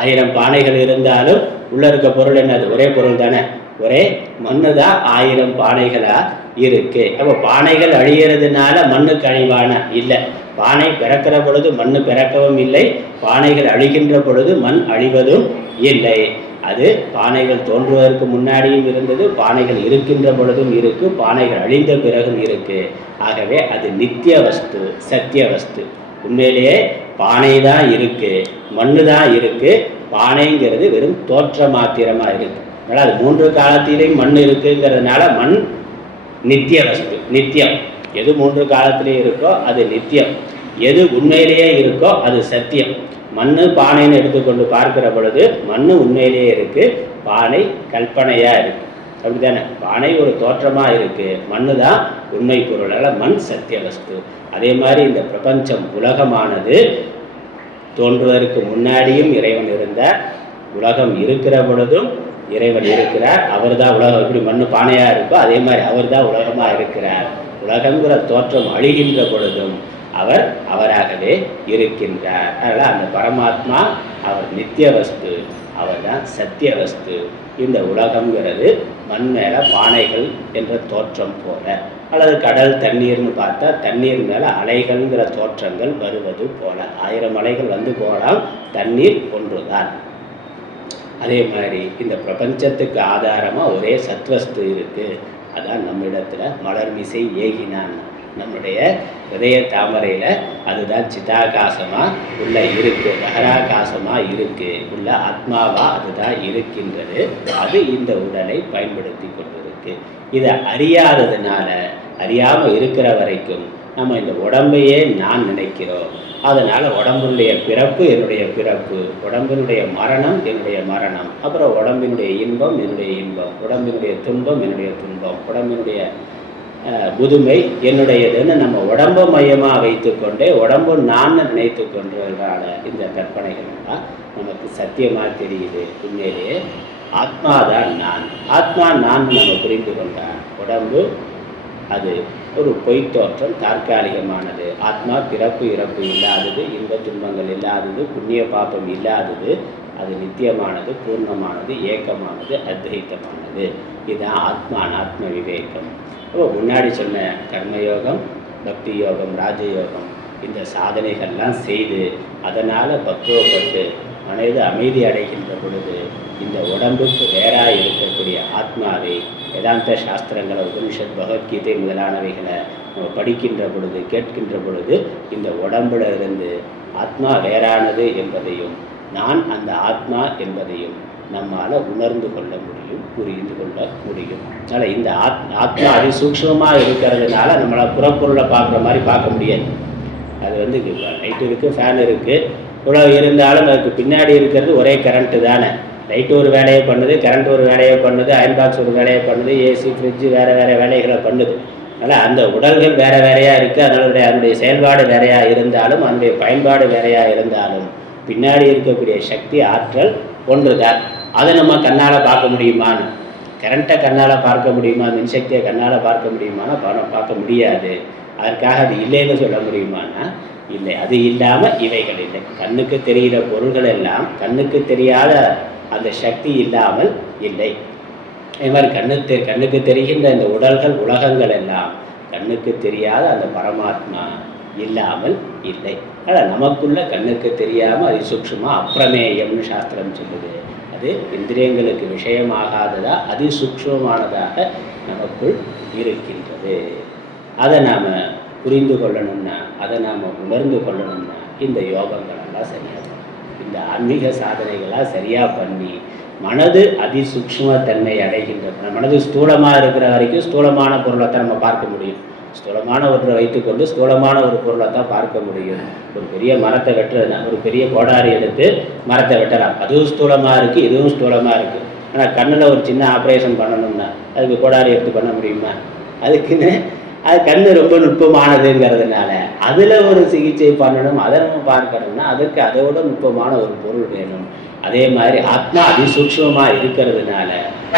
1000 பானைகள் இருந்தாலும் உள்ளே இருக்க பொருள் என்னது? ஒரே பொருள் தானே. ஒரே மண்ணு தான் 1000 பானைகளாக இருக்கு. அப்போ பானைகள் அழியறதுனால மண்ணுக்கு அழிவான இல்லை. பானை பிறக்கிற பொழுது மண் பிறக்கவும் இல்லை, பானைகள் அழிகின்ற பொழுது மண் அழிவதும் இல்லை. அது பானைகள் தோன்றுவதற்கு முன்னாடியும் இருந்தது, பானைகள் இருக்கின்ற பொழுதும் இருக்கு, பானைகள் அழிந்த பிறகும் இருக்கு. ஆகவே அது நித்திய வஸ்து, சத்திய வஸ்து. உண்மையிலேயே பானை தான் இருக்கு, மண்ணு தான் இருக்கு. பானைங்கிறது வெறும் தோற்ற மாத்திரமாக இருக்கு. அதனால் அது 3 காலத்திலையும் மண் இருக்குங்கிறதுனால மண் நித்திய வஸ்து, நித்தியம். எது 3 காலத்திலேயே இருக்கோ அது நித்தியம், எது உண்மையிலேயே இருக்கோ அது சத்தியம். மண் பானைன்னு எடுத்துக்கொண்டு பார்க்கிற பொழுது மண் உண்மையிலேயே இருக்குது, பானை கல்பனையாக இருக்குது. அப்படி தானே? பானை ஒரு தோற்றமாக இருக்குது, மண் தான் உண்மை பொருள். அதனால் மண் சத்திய வஸ்து. அதே மாதிரி இந்த பிரபஞ்சம் உலகமானது தோன்றுவதற்கு முன்னாடியும் இறைவன் இருந்தார், உலகம் இருக்கிற பொழுதும் இறைவன் இருக்கிறார். அவர் தான் உலகம். எப்படி மண் பானையாக இருக்கோ அதே மாதிரி அவர் தான் உலகமாக இருக்கிறார். உலகங்கிற தோற்றம் அழிகின்ற பொழுதும் அவர் அவராகவே இருக்கின்றார். அதனால் அந்த பரமாத்மா அவர் நித்திய வஸ்து, அவர் தான் சத்திய வஸ்து. இந்த உலகங்கிறது மண் மேலே பானைகள் என்ற தோற்றம் போல, அல்லது கடல் தண்ணீர்னு பார்த்தா தண்ணீர் மேலே அலைகள்ங்கிற தோற்றங்கள் வருவது போல. 1000 அலைகள் வந்து போகலாம், தண்ணீர் ஒன்றுதான். அதே மாதிரி இந்த பிரபஞ்சத்துக்கு ஆதாரமாக ஒரே சத்வஸ்து இருக்குது. அதான் நம்மிடத்தில் மலர்மிசை ஏகினான். நம்முடைய ஹிருதய தாமரையில் அதுதான் சிதாகாசமாக உள்ள இருக்கு, தகராகாசமாக இருக்கு, உள்ள ஆத்மாவா அதுதான் இருக்கின்றது. அது இந்த உடலை பயன்படுத்தி கொண்டிருக்கு. இதை அறியாததுனால, அறியாமல் இருக்கிற வரைக்கும் நம்ம இந்த உடம்பையே நான் நினைக்கிறோம். அதனால் உடம்பினுடைய பிறப்பு என்னுடைய பிறப்பு, உடம்பினுடைய மரணம் என்னுடைய மரணம், அப்புறம் உடம்பினுடைய இன்பம் என்னுடைய இன்பம், உடம்பினுடைய துன்பம் என்னுடைய துன்பம், உடம்பினுடைய புதுமை என்னுடையதுன்னு நம்ம உடம்பு மையமாக வைத்து கொண்டே உடம்பு நான் நினைத்து கொண்டதான இந்த கற்பனைகள்லாம் நமக்கு சத்தியமாக தெரியுது. உண்மையிலேயே ஆத்மாதான் நான், ஆத்மா நான் நம்ம புரிந்து கொண்டான். உடம்பு அது ஒரு பொய் தோற்றம், தற்காலிகமானது. ஆத்மா பிறப்பு இறப்பு இல்லாதது, இன்ப துன்பங்கள் இல்லாதது, புண்ணிய பாப்பம் இல்லாதது. அது நித்தியமானது, பூர்ணமானது, ஏக்கமானது, அத்வைத்தமானது. இதுதான் ஆத்ம விவேகம். இப்போ முன்னாடி சொன்ன கர்மயோகம், பக்தி யோகம், ராஜயோகம், இந்த சாதனைகள்லாம் செய்து அதனால் பக்குவப்பட்டு மனது அமைதி அடைகின்ற பொழுது இந்த உடம்புக்கு வேறாக இருக்கக்கூடிய ஆத்மாவை வேதாந்த சாஸ்திரங்களை, உபனிஷத், பகவத்கீதை முதலானவைகளை நம்ம படிக்கின்ற பொழுது, கேட்கின்ற பொழுது இந்த உடம்புல இருந்து ஆத்மா வேறானது என்பதையும் நான் அந்த ஆத்மா என்பதையும் நம்மால் உணர்ந்து கொள்ள முடியும், புரிந்து கொள்ள முடியும். அதனால் இந்த ஆத்மா அதி சூக்ஷ்மமாக இருக்கிறதுனால நம்மளால் புறப்பொருளை பார்க்குற மாதிரி பார்க்க முடியாது. அது வந்து லைட் இருக்குது, ஃபேன் இருக்குது, இவ்வளோ இருந்தாலும் அதுக்கு பின்னாடி இருக்கிறது ஒரே கரண்ட்டு தானே. லைட்டு ஒரு வேலையை பண்ணுது, கரண்ட் ஒரு வேலையை பண்ணுது, அயன் பாக்ஸ் ஒரு வேலையை பண்ணுது, ஏசி, ஃப்ரிட்ஜு வேறு வேறு வேலைகளை பண்ணுது. அதனால் அந்த உடல்கள் வேறு வேறையாக இருக்குது. அதனுடைய செயல்பாடு வேறையாக இருந்தாலும், அதனுடைய பயன்பாடு வேறையாக இருந்தாலும் பின்னாடி இருக்கக்கூடிய சக்தி, ஆற்றல் ஒன்று தான். அதை நம்ம கண்ணால் பார்க்க முடியுமான்னு, கரண்ட்டை கண்ணால் பார்க்க முடியுமா, மின்சக்தியை கண்ணால் பார்க்க முடியுமானா பார்க்க முடியாது. அதற்காக அது இல்லைன்னு சொல்ல முடியுமானா இல்லை. அது இல்லாமல் இவைகள் இல்லை. கண்ணுக்கு தெரிகிற பொருள்கள் எல்லாம் கண்ணுக்கு தெரியாத அந்த சக்தி இல்லாமல் இல்லை. அதே மாதிரி கண்ணுக்கு தெரிகின்ற இந்த உடல்கள், உலகங்கள் எல்லாம் கண்ணுக்கு தெரியாத அந்த பரமாத்மா இல்லாமல் இல்லை. ஆனால் நமக்குள்ள கண்ணுக்கு தெரியாமல் அது சூக்ஷ்மமாக அப்பிரமேயம்னு சாஸ்திரம் சொல்லுது. அது இந்திரியங்களுக்கு விஷயமாகாததா அதிசூக்ஷ்மமானதாக நமக்குள் இருக்கின்றது. அதை நாம் புரிந்து கொள்ளணும்னா, அதை நாம் உணர்ந்து கொள்ளணும்னா இந்த யோகங்களெல்லாம் சரியாக, இந்த ஆன்மீக சாதனைகளாக சரியாக பண்ணி மனது அதிசூக்ஷ்மத்தன்மை அடைகின்ற, மனது ஸ்தூலமாக இருக்கிற வரைக்கும் ஸ்தூலமான பொருளை தான் நம்ம பார்க்க முடியும். ஸ்தூலமான ஒன்றை வைத்துக்கொண்டு ஸ்தூலமான ஒரு பொருளை தான் பார்க்க முடியும். ஒரு பெரிய மரத்தை வெட்டுறதுனா, ஒரு பெரிய கோடாரி எடுத்து மரத்தை வெட்டலாம், அதுவும் ஸ்தூலமாக இருக்குது, இதுவும் ஸ்தூலமாக இருக்குது. ஆனால் கண்ணில் ஒரு சின்ன ஆப்ரேஷன் பண்ணணும்னா அதுக்கு கோடாரி எடுத்து பண்ண முடியுமா? அதுக்குன்னு அது கண் ரொம்ப நுட்பமானதுங்கிறதுனால அதில் ஒரு சிகிச்சை பண்ணணும், அதை நம்ம பார்க்கணும்னா அதற்கு அதோட நுட்பமான ஒரு பொருள் வேணும். அதே மாதிரி ஆத்மா அதிசூக்ஷ்மமாக இருக்கிறதுனால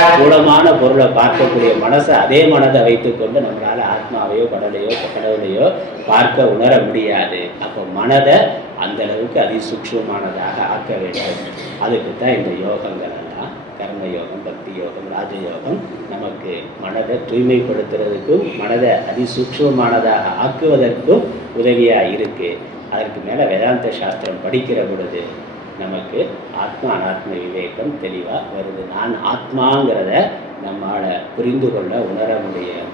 ஸ்தூலமான பொருளை பார்க்கக்கூடிய மனசை, அதே மனதை வைத்துக்கொண்டு நம்மளால் ஆத்மாவையோ கடவுளையோ பார்க்க உணர முடியாது. அப்போ மனதை அந்த அளவுக்கு அதிசூக்ஷ்மமானதாக ஆக்க வேண்டும். அதுக்கு தான் இந்த யோகங்கள் எல்லாம், கர்மயோகம், பக்தி யோகம், ராஜயோகம் நமக்கு மனதை தூய்மைப்படுத்துறதுக்கும் மனதை அதிசூக்ஷ்மமானதாக ஆக்குவதற்கும் உதவியாக இருக்குது. அதற்கு மேலே வேதாந்த சாஸ்திரம் படிக்கிற பொழுது நமக்கு ஆத்மா அனாத்ம விவேகம் தெளிவாக வருது. நான் ஆத்மாங்கிறத நம்மால் புரிந்து கொள்ள, உணர முடியும்,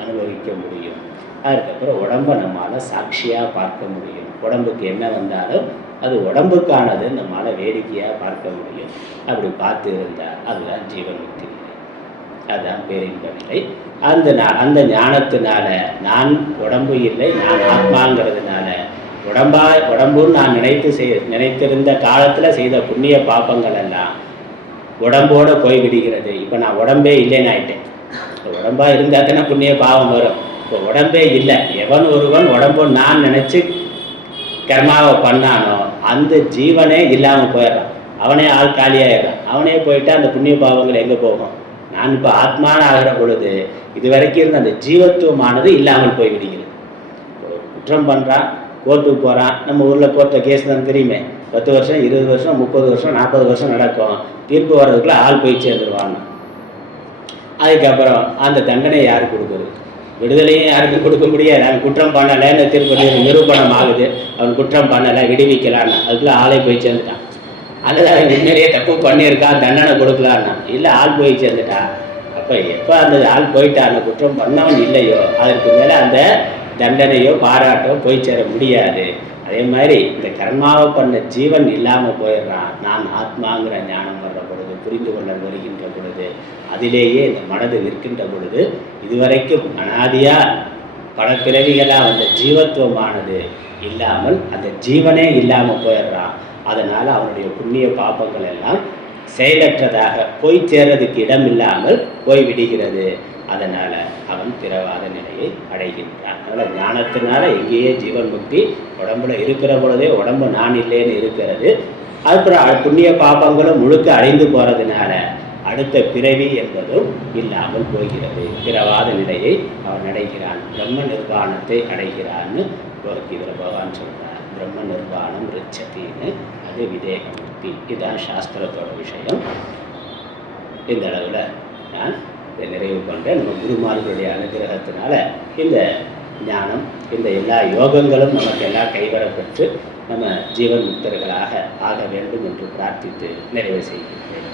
அனுபவிக்க முடியும். அதுக்கப்புறம் உடம்பை நம்மளால் சாட்சியாக பார்க்க முடியும். உடம்புக்கு என்ன வந்தாலும் அது உடம்புக்கானது நம்மளால் வேடிக்கையாக பார்க்க முடியும். அப்படி பார்த்து இருந்தால் அதுதான் ஜீவன்முக்தி நிலை, அதுதான் பேரின்ப நிலை. அந்த ஞானத்தினால நான் உடம்பு இல்லை, நான் ஆத்மாங்கிறதுனால உடம்புன்னு நான் நினைத்திருந்த காலத்தில் செய்த புண்ணிய பாப்பங்கள் எல்லாம் உடம்போடு போய்விடுகிறது. இப்போ நான் உடம்பே இல்லைன்னு ஆயிட்டேன். இப்போ உடம்பாக இருந்தால் தானே புண்ணிய பாவம் வரும். இப்போ உடம்பே இல்லை. எவன் ஒருவன் உடம்பு நான் நினச்சி கர்மாவை பண்ணானோ அந்த ஜீவனே இல்லாமல் போயிடுறான். அவனே ஆள் காலியாகிடுறான். அவனே போயிட்டா அந்த புண்ணிய பாவங்கள் எங்கே போகும்? நான் இப்போ ஆத்மான ஆகிற பொழுது இது வரைக்கும் இருந்த அந்த ஜீவத்துவமானது இல்லாமல் போய்விடுகிறது. குற்றம் பண்ணுறான், கோர்ட்டுக்கு போகிறான். நம்ம ஊரில் கோர்ட்டில் கேஸ் தான் தெரியுமே, 10 வருஷம், 20 வருஷம், 30 வருஷம், 40 வருஷம் நடக்கும். தீர்ப்பு வர்றதுக்குள்ளே ஆள் போய் சேர்ந்துருவாங்க. அதுக்கப்புறம் அந்த தண்டனை யாருக்கு கொடுக்குறது? விடுதலையும் யாருக்கும் கொடுக்க முடியாது. அவன் குற்றம் பண்ணலைன்னு தீர்ப்பு நிரூபணம் ஆகுது, அவன் குற்றம் பண்ணலை, விடுவிக்கலான்னு, அதுக்குள்ளே ஆளை போய் சேர்ந்துட்டான். அல்லது அவன் முன்னாடியே தப்பு பண்ணியிருக்கான், தண்டனை கொடுக்கலான்னா, இல்லை ஆள் போய் சேர்ந்துட்டான். அப்போ எப்போ அந்த ஆள் போயிட்டான், அந்த குற்றம் பண்ணவன் இல்லையோ அதற்கு மேலே அந்த தண்டனையோ பாராட்டோ போய் சேர முடியாது. அதே மாதிரி இந்த கர்மாவை பண்ண ஜீவன் இல்லாமல் போயிடுறான். நான் ஆத்மாங்கிற ஞானம் வர்ற பொழுது, புரிந்து கொள்ள வருகின்ற பொழுது, அதிலேயே இந்த மனது நிற்கின்ற பொழுது, இதுவரைக்கும் அனாதியா பல பிறவிகளாக வந்த ஜீவத்துவமானது இல்லாமல் அந்த ஜீவனே இல்லாமல் போயிடுறான். அதனால் அவனுடைய புண்ணிய பாப்பங்கள் எல்லாம் செயலற்றதாக போய் சேர்றதுக்கு இடம் இல்லாமல் போய்விடுகிறது. அதனால் அவன் பிறவாத நிலையை அடைகின்றான். அதனால் ஞானத்தினால எங்கேயே ஜீவன் முக்தி, உடம்புல இருக்கிற பொழுதே உடம்பு நான் இல்லைன்னு இருக்கிறது. அதுக்கப்புறம் புண்ணிய பாப்பங்களும் முழுக்க அடைந்து போகிறதுனால அடுத்த பிறவி என்பதும் இல்லாமல் போகிறது. பிறவாத நிலையை அவன் அடைகிறான். பிரம்ம நிர்வாணத்தை அடைகிறான்னு பகவத்கீதையில் பகவான் சொல்கிறார். பிரம்ம நிர்வாணம் ரிச்சத்தின்னு, அது விதேக முக்தி. இதுதான் சாஸ்திரத்தோட விஷயம். இந்த அளவில் நான் இதை நிறைவு கொண்டேன். நம்ம குருமார்களுடைய அனுகிரகத்தினால இந்த ஞானம், இந்த எல்லா யோகங்களும் நமக்கு எல்லாம் கைவரப்பெற்று நம்ம ஜீவன் முக்தர்களாக ஆக வேண்டும் என்று பிரார்த்தித்து நிறைவு செய்கின்றேன்.